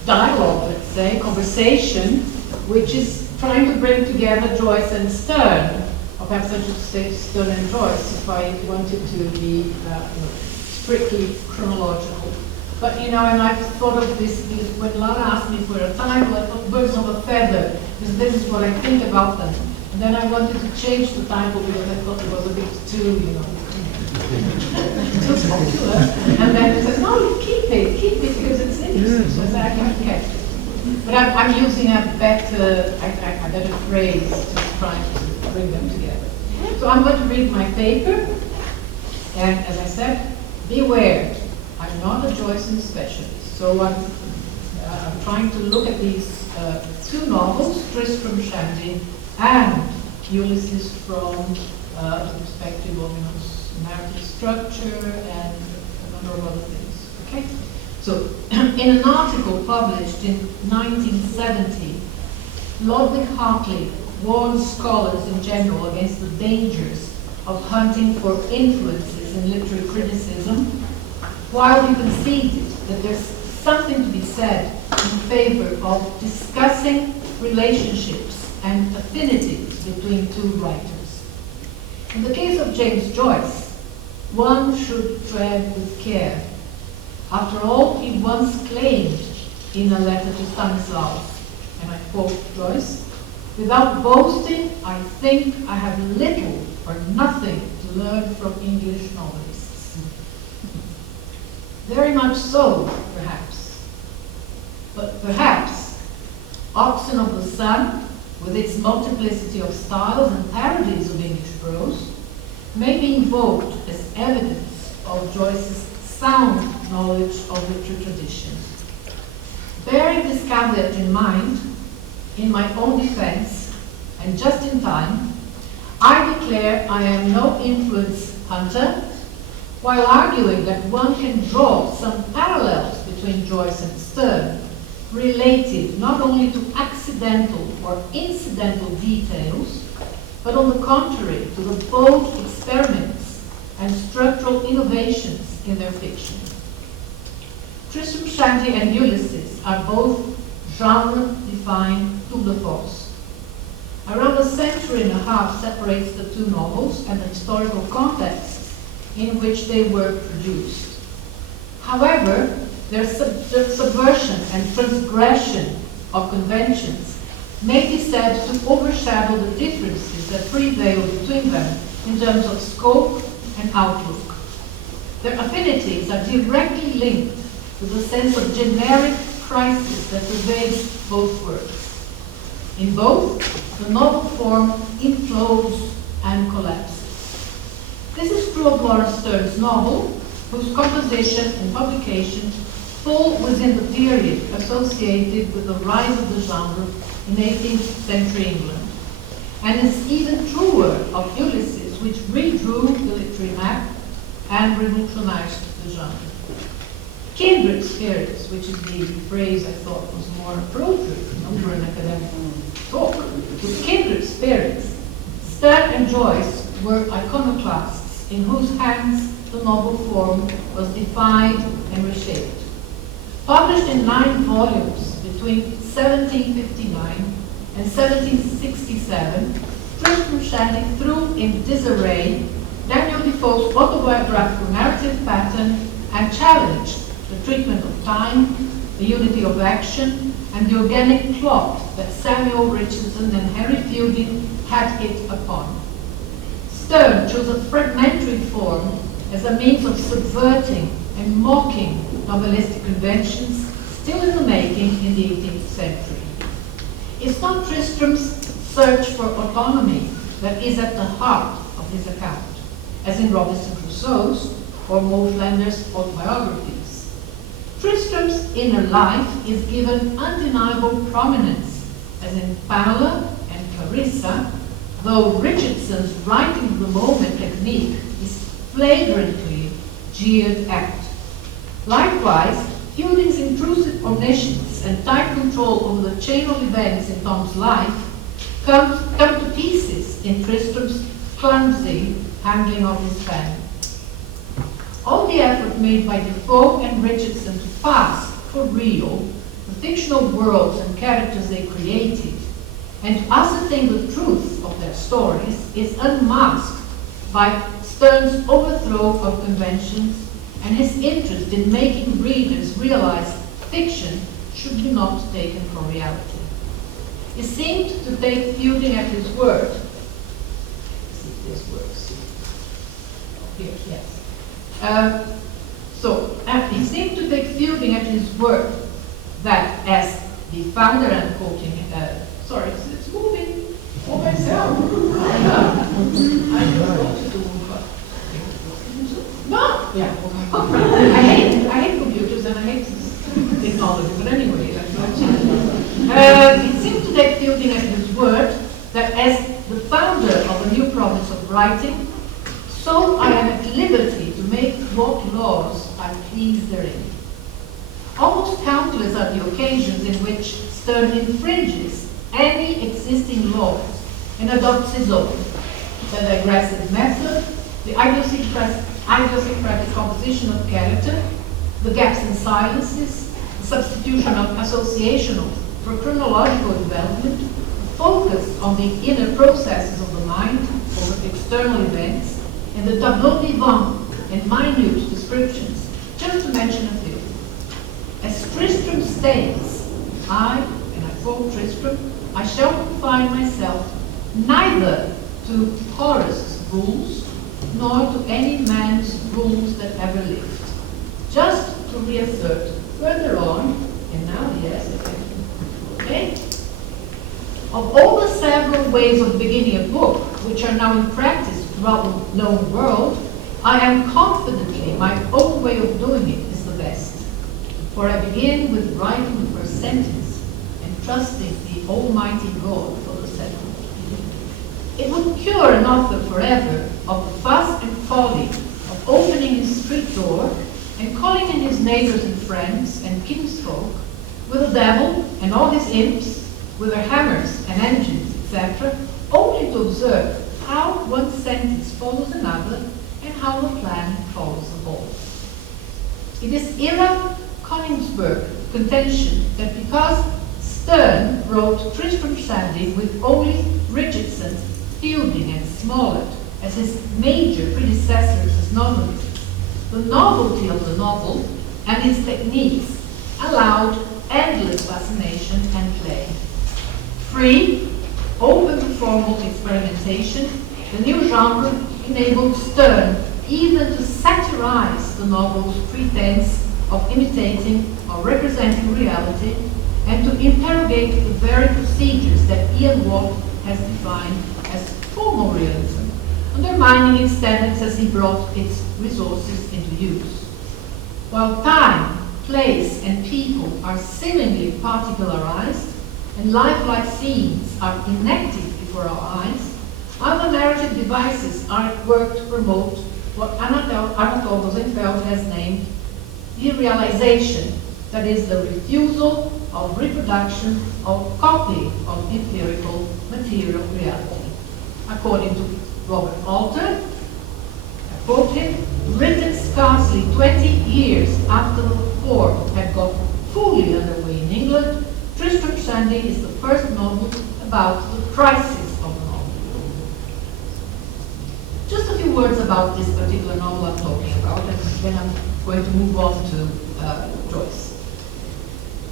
dialogue, let's say, conversation, which is trying to bring together Joyce and Sterne, or perhaps I should say Sterne and Joyce, if I wanted to be strictly chronological. But and I thought of this when Lara asked me for a title, I thought birds of a feather, because this is what I think about them. And then I wanted to change the title because I thought it was a bit too, too popular. And then it says, no, keep it because it's interesting. So I said, I kept it. But I'm using a better phrase to try to bring them together. So I'm going to read my paper, and as I said, beware, I'm not a Joycean specialist. So I'm trying to look at these two novels, Tristram Shandy and Ulysses, from the perspective of narrative structure and a number of other things. Okay. So, in an article published in 1970, Ludwig Hartley warned scholars in general against the dangers of hunting for influences in literary criticism, while he conceded that there's something to be said in favor of discussing relationships and affinities between two writers. In the case of James Joyce, one should tread with care. After all, he once claimed in a letter to Stanislaus, and I quote Joyce, "Without boasting, I think I have little or nothing to learn from English novelists." Very much so, perhaps. But perhaps Oxen of the Sun, with its multiplicity of styles and parodies of English prose, may be invoked as evidence of Joyce's sound knowledge of literary traditions. Bearing this caveat in mind, in my own defense, and just in time, I declare I am no influence hunter, while arguing that one can draw some parallels between Joyce and Sterne, related not only to accidental or incidental details, but on the contrary, to the bold experiments and structural innovations in their fiction. Tristram Shandy and Ulysses are both genre-defined tour de force. Around a century and a half separates the two novels and the historical contexts in which they were produced. However, their subversion and transgression of conventions may be said to overshadow the differences that prevail between them in terms of scope and outlook. Their affinities are directly linked to the sense of generic crisis that pervades both works. In both, the novel form implodes and collapses. This is true of Lawrence Sterne's novel, whose composition and publication fall within the period associated with the rise of the genre in 18th century England, and is even truer of Ulysses, which redrew the literary map and revolutionized the genre. Kindred spirits, which is the phrase I thought was more appropriate for an academic talk. With kindred spirits, Sterne and Joyce were iconoclasts in whose hands the novel form was defied and reshaped. Published in 9 volumes between 1759 and 1767, Tristram Shandy threw in disarray Daniel Defoe's autobiographical narrative pattern and challenged the treatment of time, the unity of action, and the organic plot that Samuel Richardson and Henry Fielding had hit upon. Sterne chose a fragmentary form as a means of subverting and mocking novelistic conventions still in the making in the 18th century. It's not Tristram's search for autonomy that is at the heart of his account, as in Robinson Crusoe's or Moorlander's autobiographies. Tristram's inner life is given undeniable prominence, as in Paola and Clarissa, though Richardson's writing of the moment technique is flagrantly jeered at. Likewise, Fielding's intrusive omniscience and tight control over the chain of events in Tom's life come to pieces in Tristram's clumsy handling of his pen. All the effort made by Defoe and Richardson to pass for real the fictional worlds and characters they created, and to ascertain the truth of their stories, is unmasked by Sterne's overthrow of conventions and his interest in making readers realize fiction should be not taken for reality. He seemed to take Fielding at his word. Let's see if this works. Here, yes. He seemed to take Fielding at his word that as the founder, and quoting, sorry, it's moving all by itself. I no, yeah. I hate computers and I hate technology, but anyway, it seemed to take Fielding at his word that as the founder of a new province of writing, so I am at liberty to make what laws I please therein. Almost countless are the occasions in which Sterne infringes any existing laws and adopts his own. The digressive method, the idiosyncratic composition of character, the gaps and silences, the substitution of association for chronological development, the focus on the inner processes of the mind over external events, and the tableau vivant and minute descriptions, just to mention a few. As Tristram states, and I quote Tristram, I shall confine myself neither to Horace's rules, nor to any man's rules that ever lived. Just to reassert further on, and now, yes, okay? Of all the several ways of beginning a book, which are now in practice throughout the known world, I am confidently my own way of doing it is the best. For I begin with writing the first sentence and trusting the Almighty God for the second. It would cure an author forever of the fuss and folly of opening his street door and calling in his neighbors and friends and kinsfolk with the devil and all his imps, with their hammers and engines, etc., only to observe how one sentence follows another and how the plan follows the whole. It is Ira Coningsburg's contention that because Sterne wrote Tristram Shandy with only Richardson's Fielding and Smollett as his major predecessors as novelists, the novelty of the novel and its techniques allowed endless fascination and play. Free, open to formal experimentation, the new genre enabled Sterne even to satirize the novel's pretense of imitating or representing reality and to interrogate the very procedures that Ian Watt has defined as formal realism, undermining its tenets as he brought its resources into use. While time, place, and people are seemingly particularized, and lifelike scenes are enacted before our eyes, other narrative devices are at work to promote what Anatole Rosenfeld has named the realization, that is, the refusal of reproduction or copy of empirical material reality. According to Robert Alter, I quote him, written scarcely 20 years after the form had got fully underway in England, Tristram Shandy is the first novel about the crisis of the novel. Just a few words about this particular novel I'm talking about, and then I'm going to move on to Joyce.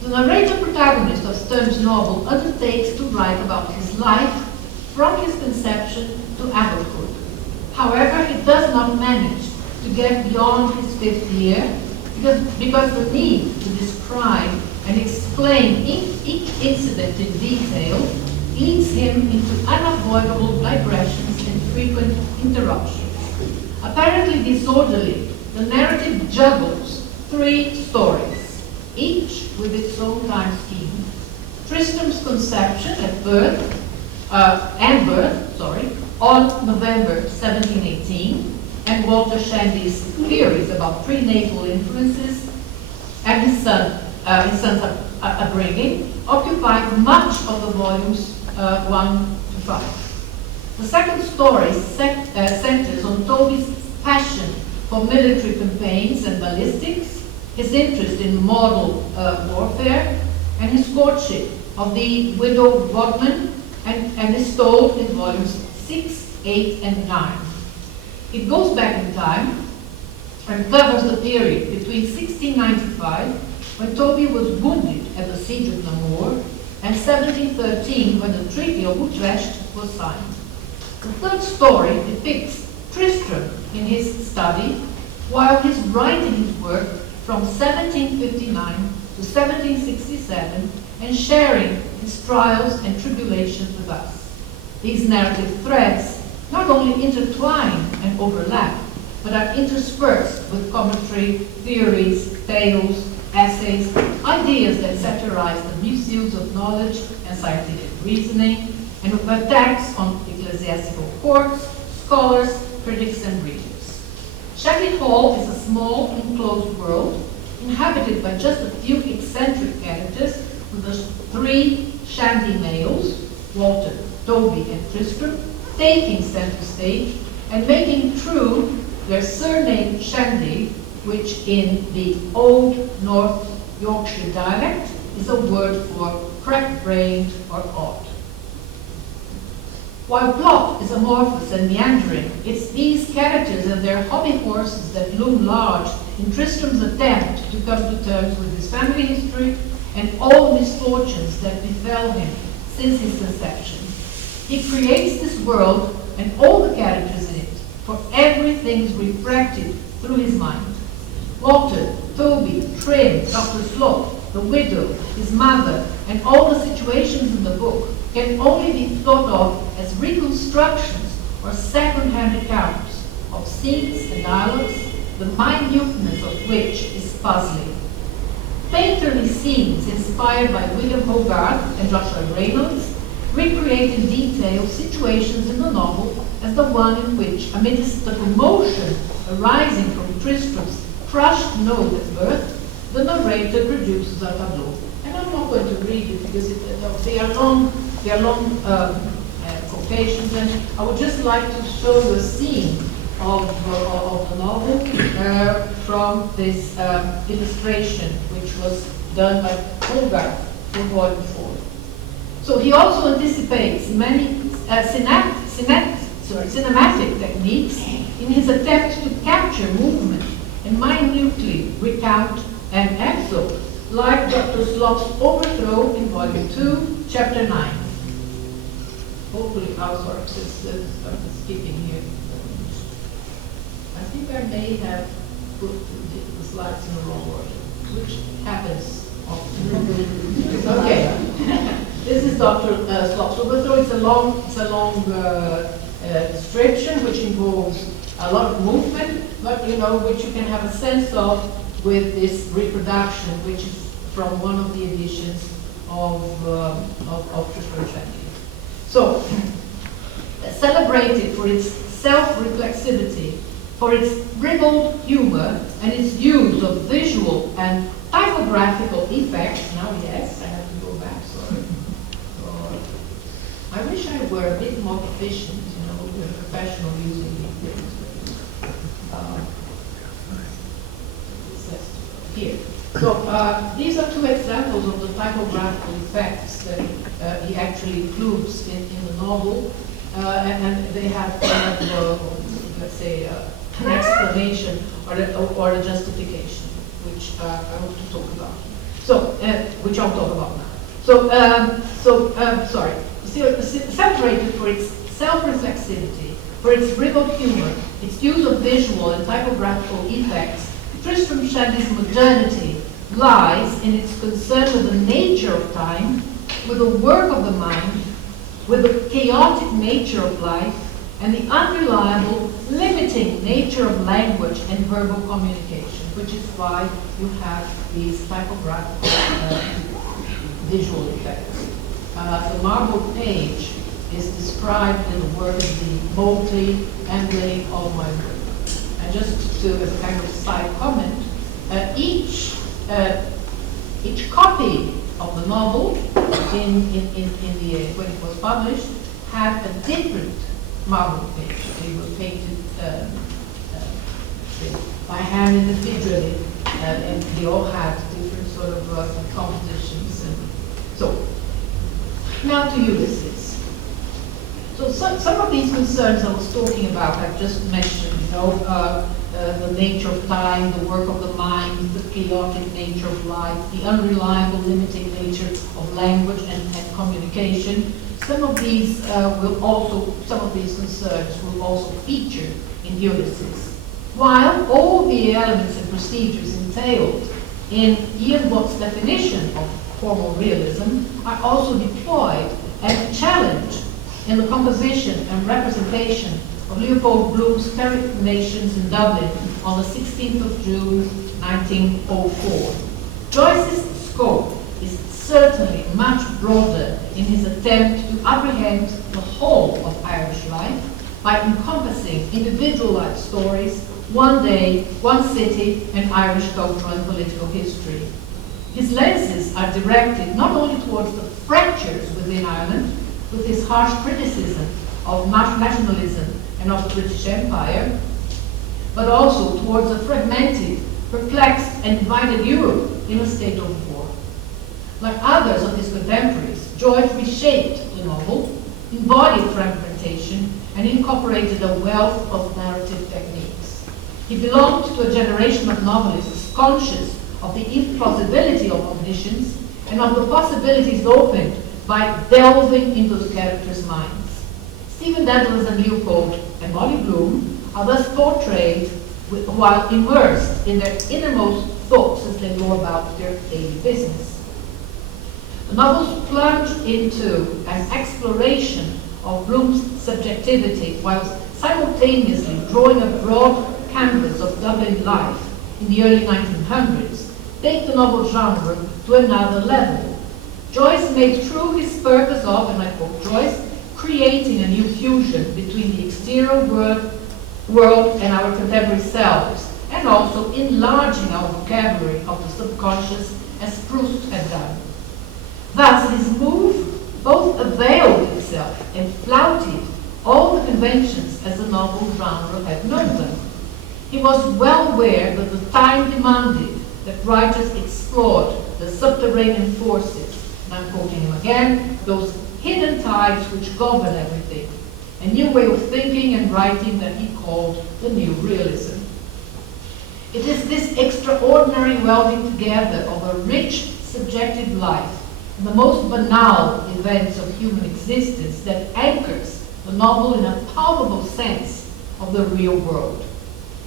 The narrator protagonist of Sterne's novel undertakes to write about his life from his conception to adulthood. However, he does not manage to get beyond his 5th year because the need to describe and explain each incident in detail leads him into unavoidable digressions and frequent interruptions. Apparently disorderly, the narrative juggles 3 stories, each with its own time scheme. Tristram's conception at birth, on November 1718, and Walter Shandy's theories about prenatal influences and his son's upbringing occupied much of the volumes 1 to 5. The second story centers on Toby's passion for military campaigns and ballistics, his interest in model warfare, and his courtship of the widow Bodman, and is told in volumes 6, 8, and 9. It goes back in time and covers the period between 1695, when Toby was wounded at the Siege of Namur, and 1713, when the Treaty of Utrecht was signed. The third story depicts Tristram in his study while he's writing his work from 1759 to 1767 and sharing his trials and tribulations with us. These narrative threads not only intertwine and overlap, but are interspersed with commentary, theories, tales, essays, ideas that satirize the misuse of knowledge and scientific reasoning, and with attacks on ecclesiastical courts, scholars, critics, and readers. Shandy Hall is a small, enclosed world inhabited by just a few eccentric characters, with the 3 Shandy males, Walter, Toby, and Tristram, taking center stage and making true their surname Shandy, which in the Old North Yorkshire dialect is a word for crack-brained or odd. While plot is amorphous and meandering, it's these characters and their hobby horses that loom large in Tristram's attempt to come to terms with his family history and all misfortunes that befell him since his conception. He creates this world and all the characters in it, for everything's refracted through his mind. Walter, Toby, Trim, Dr. Slop, the widow, his mother, and all the situations in the book can only be thought of as reconstructions or second-hand accounts of scenes and dialogues, the minuteness of which is puzzling. Painterly scenes inspired by William Hogarth and Joshua Reynolds recreate in detail situations in the novel as the one in which, amidst the commotion arising from Tristram's crushed note at birth, the narrator produces a tableau. And I'm not going to read it because they are long quotations, and I would just like to show you a scene of the novel from this illustration, which was done by Hogarth for Volume 4. So he also anticipates many cinematic techniques in his attempt to capture movement and minutely recount an episode, like Dr. Slop's overthrow in Volume 2, Chapter 9. Hopefully, I'm skipping here. I think I may have put the slides in the wrong order, which happens often. Okay. This is Dr. Slop's overthrow. It's a long description which involves a lot of movement, but which you can have a sense of with this reproduction, which is from one of the editions of Tristram Shandy. So, celebrated for its self-reflexivity, for its ribald humor, and its use of visual and typographical effects. Now, yes, I have to go back, sorry. I wish I were a bit more efficient, with a professional using these things. Here. So these are two examples of the typographical effects that he actually includes in the novel, and they have let's say, an explanation or a justification, which I want to talk about. So, which I'll talk about now. Sorry. Separated for its self-reflexivity, for its ribald humor, its use of visual and typographical effects, Tristram Shandy's modernity lies in its concern with the nature of time, with the work of the mind, with the chaotic nature of life, and the unreliable, limiting nature of language and verbal communication, which is why you have these typographical visual effects. The marble page is described in the work as the multi-emblem of my work. And just to, as a kind of side comment, each copy of the novel when it was published had a different marble page. They were painted by hand individually, and they all had different sort of compositions. And so, now to Ulysses. So some of these concerns I was talking about, I've just mentioned, the nature of time, the work of the mind, the chaotic nature of life, the unreliable, limiting nature of language and communication. Some of these concerns will also feature in Ulysses. While all the elements and procedures entailed in Ian Watt's definition of formal realism are also deployed and challenged in the composition and representation of Leopold Bloom's Peregrinations in Dublin on the 16th of June, 1904. Joyce's scope is certainly much broader in his attempt to apprehend the whole of Irish life by encompassing individualized stories, one day, one city, and Irish cultural and political history. His lenses are directed not only towards the fractures within Ireland, with his harsh criticism of nationalism and of the British Empire, but also towards a fragmented, perplexed, and divided Europe in a state of war. Like others of his contemporaries, Joyce reshaped the novel, embodied fragmentation, and incorporated a wealth of narrative techniques. He belonged to a generation of novelists conscious of the implausibility of omniscience and of the possibilities opened by delving into the characters' minds. Stephen Dedalus and Leopold and Molly Bloom are thus portrayed while immersed in their innermost thoughts as they go about their daily business. The novels plunge into an exploration of Bloom's subjectivity whilst simultaneously drawing a broad canvas of Dublin life in the early 1900s, take the novel genre to another level. Joyce made true his purpose of, and I quote Joyce, creating a new fusion between the exterior world and our contemporary selves, and also enlarging our vocabulary of the subconscious as Proust had done. Thus, his move both availed itself and flouted all the conventions as the novel genre had known them. He was well aware that the time demanded that writers explored the subterranean forces, and I'm quoting him again, those hidden tides which govern everything, a new way of thinking and writing that he called the New Realism. It is this extraordinary welding together of a rich subjective life and the most banal events of human existence that anchors the novel in a palpable sense of the real world.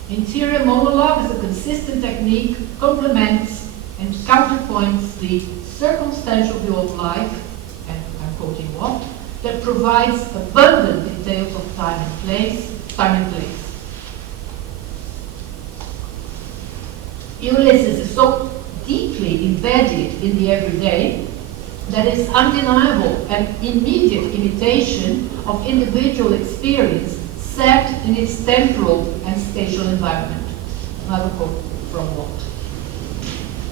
Interior monologue as a consistent technique complements and counterpoints the circumstantial view of life, and I'm quoting what, that provides abundant details of time and place. Ulysses is so deeply embedded in the everyday that it's undeniable and immediate imitation of individual experience set in its temporal and spatial environment. Another quote from Watt.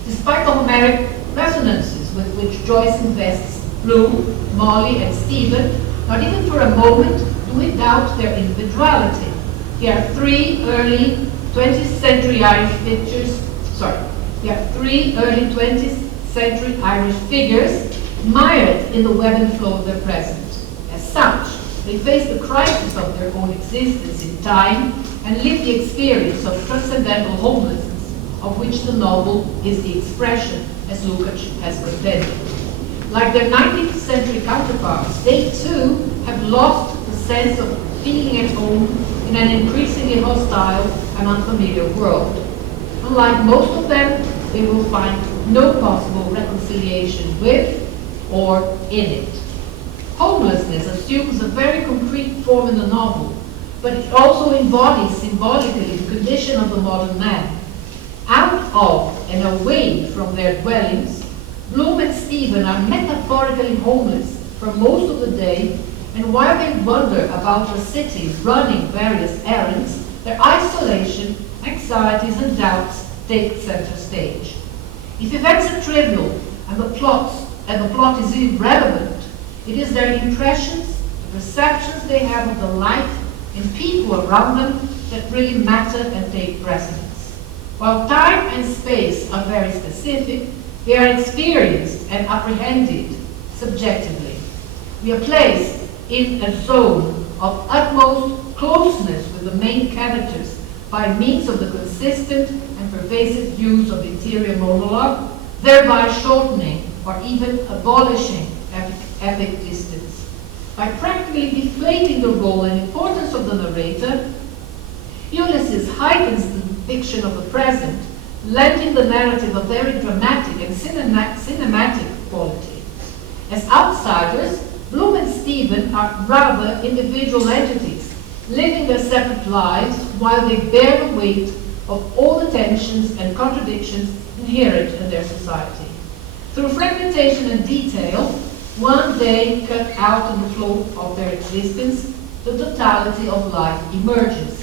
Despite the Homeric resonances with which Joyce invests Bloom, Molly, and Stephen, not even for a moment do we doubt their individuality. There are three early 20th century Irish figures mired in the web and flow of their present. As such, they face the crisis of their own existence in time and live the experience of transcendental homelessness, of which the novel is the expression, as Lukács has contended. Like their 19th century counterparts, they too have lost the sense of feeling at home in an increasingly hostile and unfamiliar world. Unlike most of them, they will find no possible reconciliation with or in it. Homelessness assumes a very concrete form in the novel, but it also embodies symbolically the condition of the modern man. Out of and away from their dwellings, Bloom and Stephen are metaphorically homeless for most of the day, and while they wander about the city running various errands, their isolation, anxieties, and doubts take center stage. If events are trivial and the plot is irrelevant, it is their impressions, the perceptions they have of the life and people around them that really matter and take precedence. While time and space are very specific, they are experienced and apprehended subjectively. We are placed in a zone of utmost closeness with the main characters by means of the consistent and pervasive use of interior monologue, thereby shortening or even abolishing epic distance. By practically deflating the role and importance of the narrator, Ulysses heightens the fiction of the present, lending the narrative a very dramatic and cinematic quality. As outsiders, Bloom and Stephen are rather individual entities, living their separate lives while they bear the weight of all the tensions and contradictions inherent in their society. Through fragmentation and detail, one day cut out in the flow of their existence, the totality of life emerges.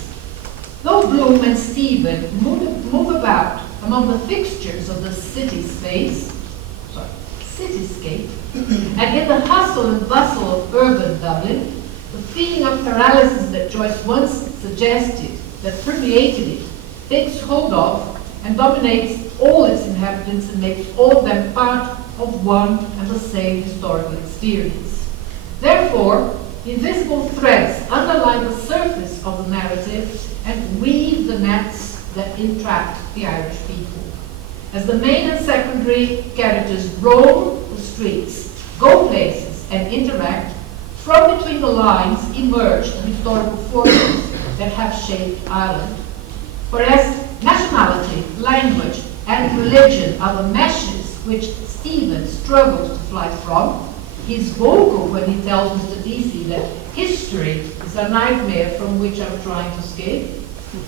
Though Bloom and Stephen move about among the fixtures of the cityscape, and in the hustle and bustle of urban Dublin, the feeling of paralysis that Joyce once suggested, that permeated it, takes hold of and dominates all its inhabitants and makes all of them part of one and the same historical experience. Therefore, invisible threads underlie the surface of the narrative and weave the nets that entrap the Irish people. As the main and secondary characters roam the streets, go places, and interact, from between the lines emerge the historical forces that have shaped Ireland. Whereas nationality, language, and religion are the meshes which Stephen struggles to fly from, He's vocal when he tells Mr. Deasy that history is a nightmare from which I'm trying to escape.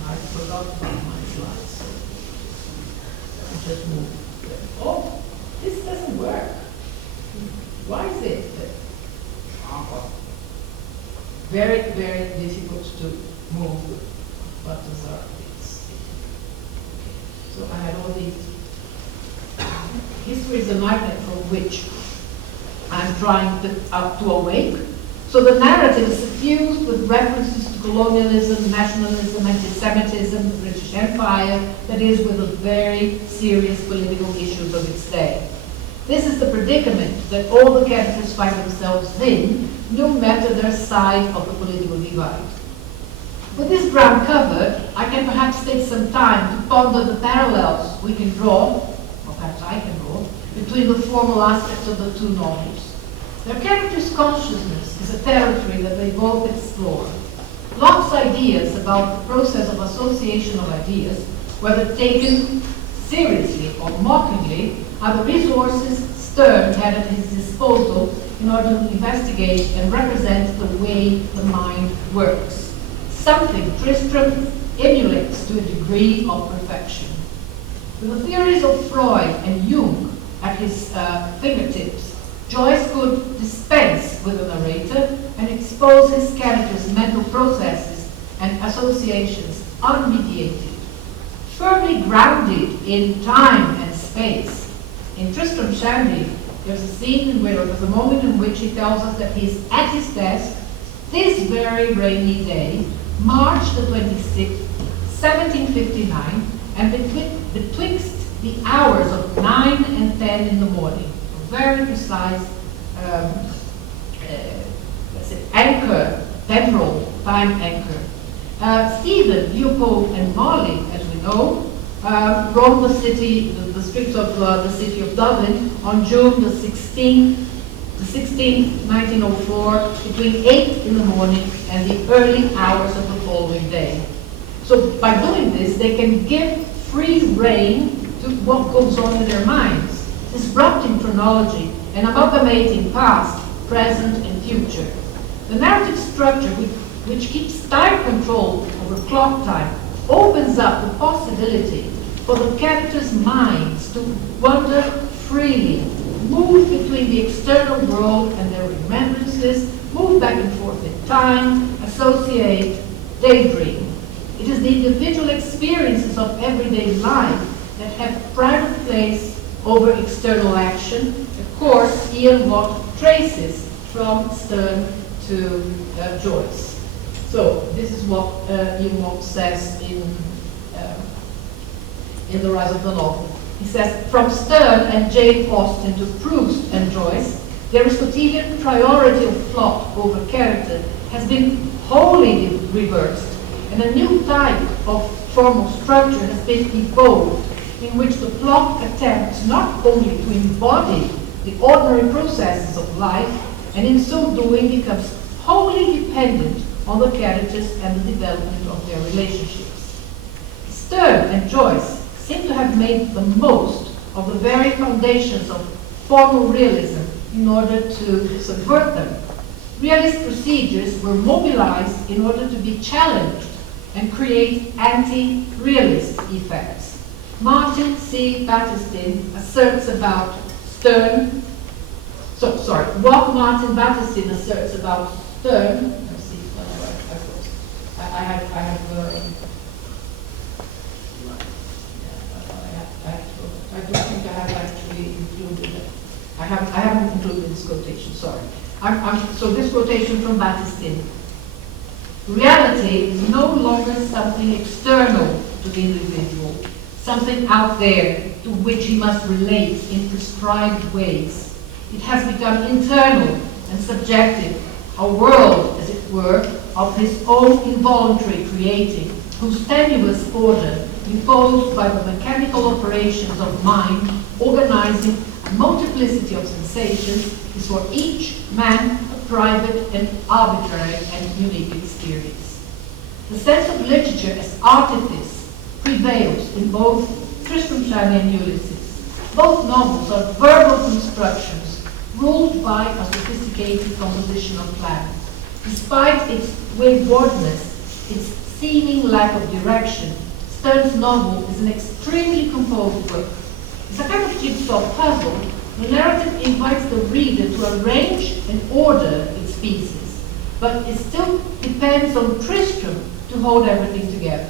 I forgot my slides. I just moved. Oh, this doesn't work. Why is it? Very, very difficult to move. Buttons are these. So I had all these. History is a nightmare from which I'm trying to awake. So the narrative is suffused with references to colonialism, nationalism, anti-Semitism, the British Empire, that is, with the very serious political issues of its day. This is the predicament that all the characters find themselves in, no matter their side of the political divide. With this ground covered, I can perhaps take some time to ponder the parallels we can draw, or perhaps I can draw, between the formal aspects of the two novels. Their characters' consciousness is a territory that they both explore. Locke's ideas about the process of association of ideas, whether taken seriously or mockingly, are the resources Sterne had at his disposal in order to investigate and represent the way the mind works. Something Tristram emulates to a degree of perfection. With the theories of Freud and Jung at his fingertips, Joyce could dispense with the narrator and expose his characters' mental processes and associations unmediated, firmly grounded in time and space. In Tristram Shandy, there's a scene where there's a moment in which he tells us that he's at his desk this very rainy day, March the 26th, 1759, and betwixt the hours of 9 and 10 in the morning. Very precise anchor, temporal time anchor. Stephen, Leopold, and Molly, as we know, roam the city, the streets of the city of Dublin on June the 16th, 1904, between 8 in the morning and the early hours of the following day. So by doing this, they can give free rein to what goes on in their minds, disrupting chronology and amalgamating past, present, and future. The narrative structure, which keeps tight control over clock time, opens up the possibility for the characters' minds to wander freely, move between the external world and their remembrances, move back and forth in time, associate, daydream. It is the individual experiences of everyday life that have private place over external action, a course Ian Watt traces from Sterne to Joyce. So this is what Ian Watt says in The Rise of the Novel. He says, from Sterne and Jane Austen to Proust and Joyce, the Aristotelian priority of plot over character has been wholly reversed, and a new type of formal structure has been evolved, in which the plot attempts not only to embody the ordinary processes of life, and in so doing becomes wholly dependent on the characters and the development of their relationships. Sterne and Joyce seem to have made the most of the very foundations of formal realism in order to subvert them. Realist procedures were mobilized in order to be challenged and create anti-realist effects. Martin C. Battistin asserts about Sterne, what Martin Battistin asserts about Sterne, let's see, I don't think I have actually included it. I haven't included this quotation, sorry. So this quotation from Battistin. Reality is no longer something external to the individual, something out there to which he must relate in prescribed ways. It has become internal and subjective, a world, as it were, of his own involuntary creating, whose tenuous order, imposed by the mechanical operations of mind, organizing a multiplicity of sensations, is for each man a private and arbitrary and unique experience. The sense of literature as artifice prevails in both Tristram Shandy and Ulysses. Both novels are verbal constructions ruled by a sophisticated composition of plans. Despite its waywardness, its seeming lack of direction, Stern's novel is an extremely composed work. It's a kind of jigsaw puzzle. The narrative invites the reader to arrange and order its pieces, but it still depends on Tristram to hold everything together.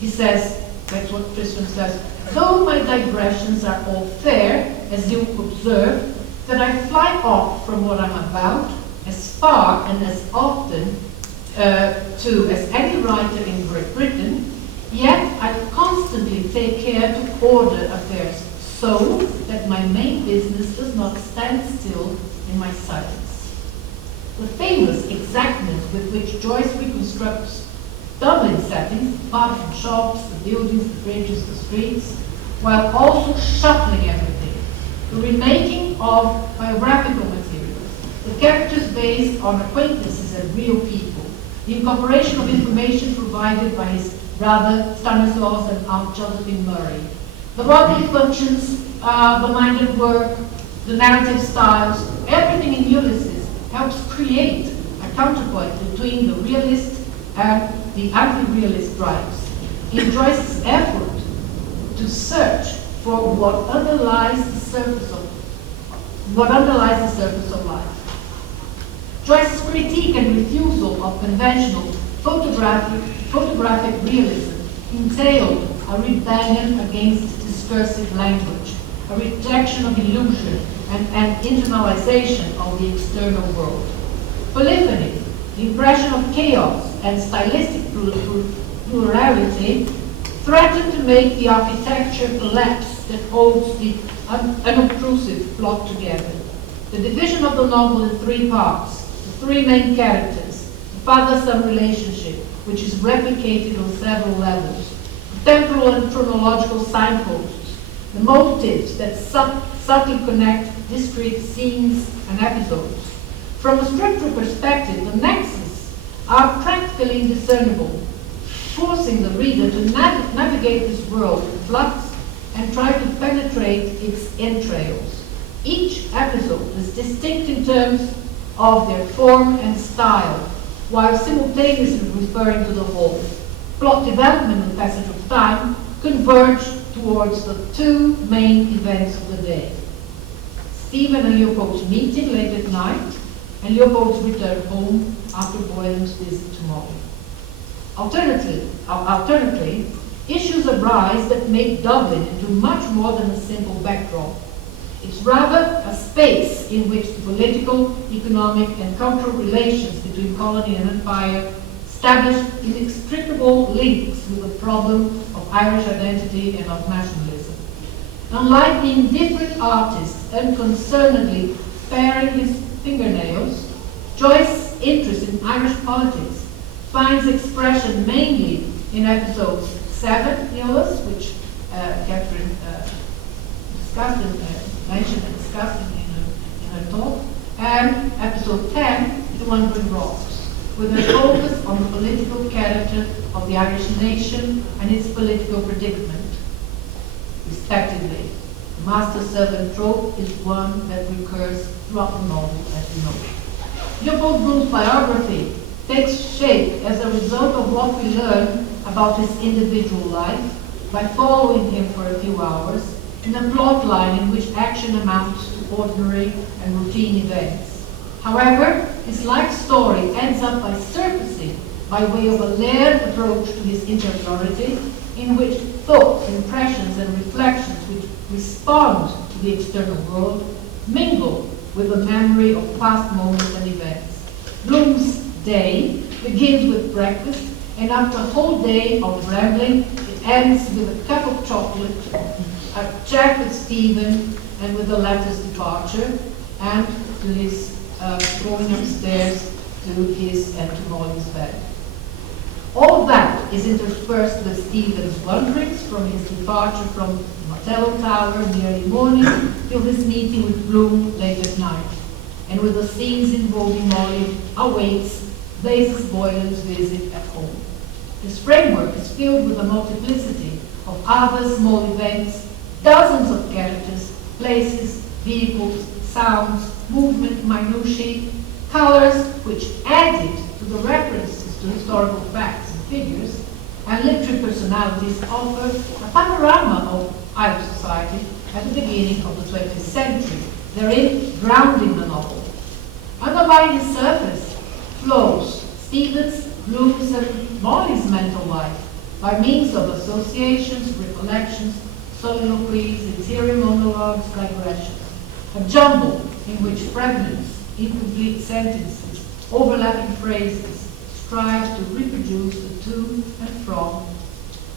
He says, that's what Tristram says, though my digressions are all fair, as you observe, that I fly off from what I'm about, as far and as often as any writer in Great Britain, yet I constantly take care to order affairs so that my main business does not stand still in my silence. The famous exactness with which Joyce reconstructs Dublin settings, apart from shops, the buildings, the bridges, the streets, while also shuffling everything. The remaking of biographical materials, the characters based on acquaintances and real people, the incorporation of information provided by his brother Stanislaus and Aunt Josephine Murray, the bodily functions, the mind at work, the narrative styles, everything in Ulysses helps create a counterpoint between the realist and the anti-realist drives. In Joyce's effort to search for what underlies the surface of life. Joyce's critique and refusal of conventional photographic realism entailed a rebellion against discursive language, a rejection of illusion, and an internalization of the external world. Polyphony, the impression of chaos and stylistic plurality, threatened to make the architecture collapse that holds the unobtrusive plot together. The division of the novel in three parts, the three main characters, the father-son relationship, which is replicated on several levels, the temporal and chronological signposts, the motives that subtly connect discrete scenes and episodes. From a structural perspective, the nexus are practically indiscernible, forcing the reader to navigate this world in flux and try to penetrate its entrails. Each episode is distinct in terms of their form and style, while simultaneously referring to the whole. Plot development and passage of time converge towards the two main events of the day. Stephen and Leopold's meeting late at night, and Leopold's return home after Boylan's visit to Molly. Alternately, issues arise that make Dublin into much more than a simple backdrop. It's rather a space in which the political, economic, and cultural relations between colony and empire establish inextricable links with the problem of Irish identity and of nationalism. Unlike the indifferent artist unconcernedly paring his fingernails, Joyce's interest in Irish politics finds expression mainly in episodes 7, Eolus, which Catherine mentioned and discussed in her talk, and episode 10, The Wandering Rocks, with a focus on the political character of the Irish nation and its political predicament, respectively. The master-servant trope is one that recurs throughout the novel, as you know. Leopold Bloom's biography takes shape as a result of what we learn about his individual life by following him for a few hours in a plot line in which action amounts to ordinary and routine events. However, his life story ends up by surfacing by way of a layered approach to his interiority, in which thoughts, impressions, and reflections which respond to the external world mingle with the memory of past moments and events. Bloom's day begins with breakfast, and after a whole day of rambling, it ends with a cup of chocolate, a chat with Stephen, and with the latter's departure, and to his going upstairs to his and to Molly's bed. All that is interspersed with Stephen's wanderings from his departure from Martello Tower in the early morning till his meeting with Bloom late at night, and with the scenes involving Molly awaits Basis Boylan's visit at home. This framework is filled with a multiplicity of other small events, dozens of characters, places, vehicles, sounds, movement, minutiae, colors, which added to the references to historical facts and figures, and literary personalities offer a panorama of Irish society at the beginning of the 20th century, therein grounding the novel. Underlying the surface flows Stephen's, Bloom's, and Molly's mental life by means of associations, recollections, soliloquies, interior monologues, digressions. A jumble in which fragments, incomplete sentences, overlapping phrases strive to reproduce the to and from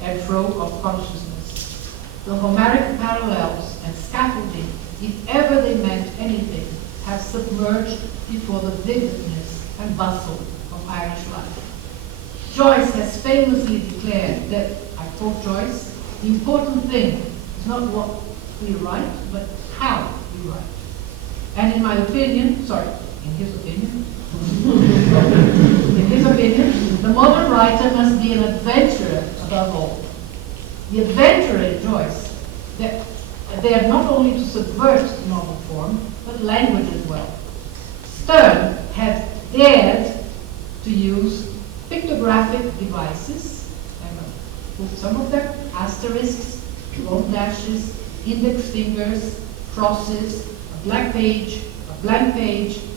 and fro of consciousness. The Homeric parallels and scaffolding, if ever they meant anything, have submerged before the vividness and bustle of Irish life. Joyce has famously declared that, I quote Joyce, the important thing is not what we write, but how we write. And in my opinion, in his opinion, the modern writer must be an adventurer above all. The adventurer in Joyce, they are not only to subvert novel form, but language as well. Sterne had dared to use pictographic devices, with some of them asterisks, long dashes, index fingers, crosses, a blank page,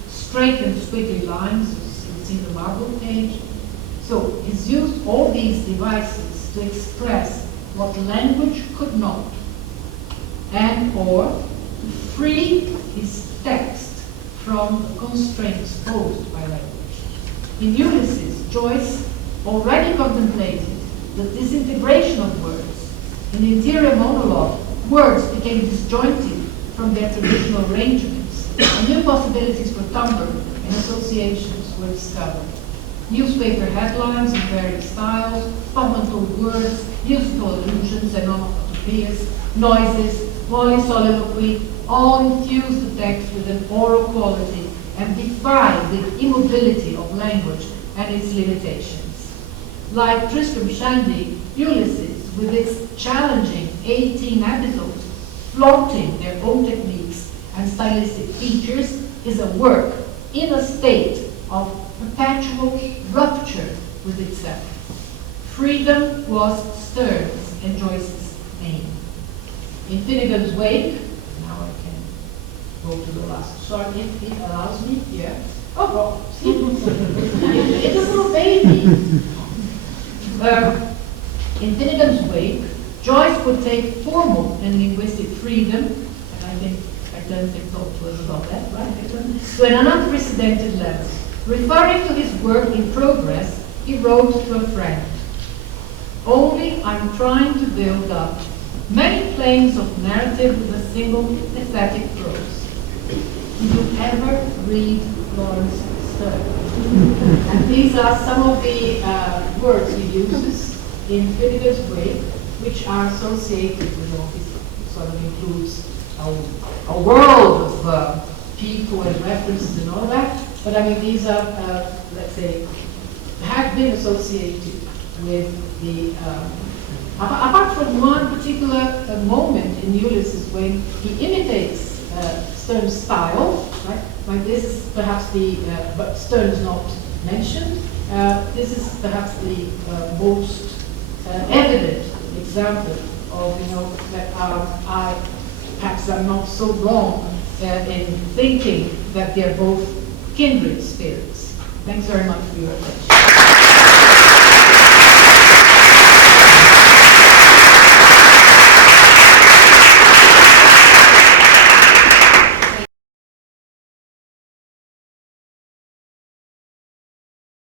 straight and squiggly lines, as you see the marble page. So he's used all these devices to express what language could not, and or to free his text from the constraints posed by language. In Ulysses, Joyce already contemplated the disintegration of words. In the interior monologue, words became disjointed from their traditional arrangements, and new possibilities for timbre and associations were discovered. Newspaper headlines in various styles, polyglot words, musical allusions and onomatopoeias, noises, polysoliloquy, all infuse the text with an oral quality and defy the immobility of language and its limitations. Like Tristram Shandy, Ulysses, with its challenging 18 episodes, flaunting their own techniques and stylistic features, is a work in a state of perpetual rupture with itself. Freedom was Sterne's and Joyce's aim. In Finnegan's Wake, now I can go to the last, sorry, if it allows me, yeah. Oh, see, it's a little baby. In Finnegan's Wake, Joyce would take formal and linguistic freedom, and I don't think talk to us about that, right? To an unprecedented level. Referring to his work in progress, he wrote to a friend, "Only I'm trying to build up many planes of narrative with a single pathetic prose." Did you ever read Lawrence Sterne? And these are some of the words he uses in Finnegan's Wake, which are associated with all this. It sort of includes a world of people and references and all that. But I mean, these are, let's say, have been associated with the, apart from one particular moment in Ulysses when he imitates Sterne's style, right? Like this is perhaps the, but Sterne is not mentioned. This is perhaps the most evident example of, that I perhaps I'm not so wrong in thinking that they're both kindred spirits. Thanks very much for your attention.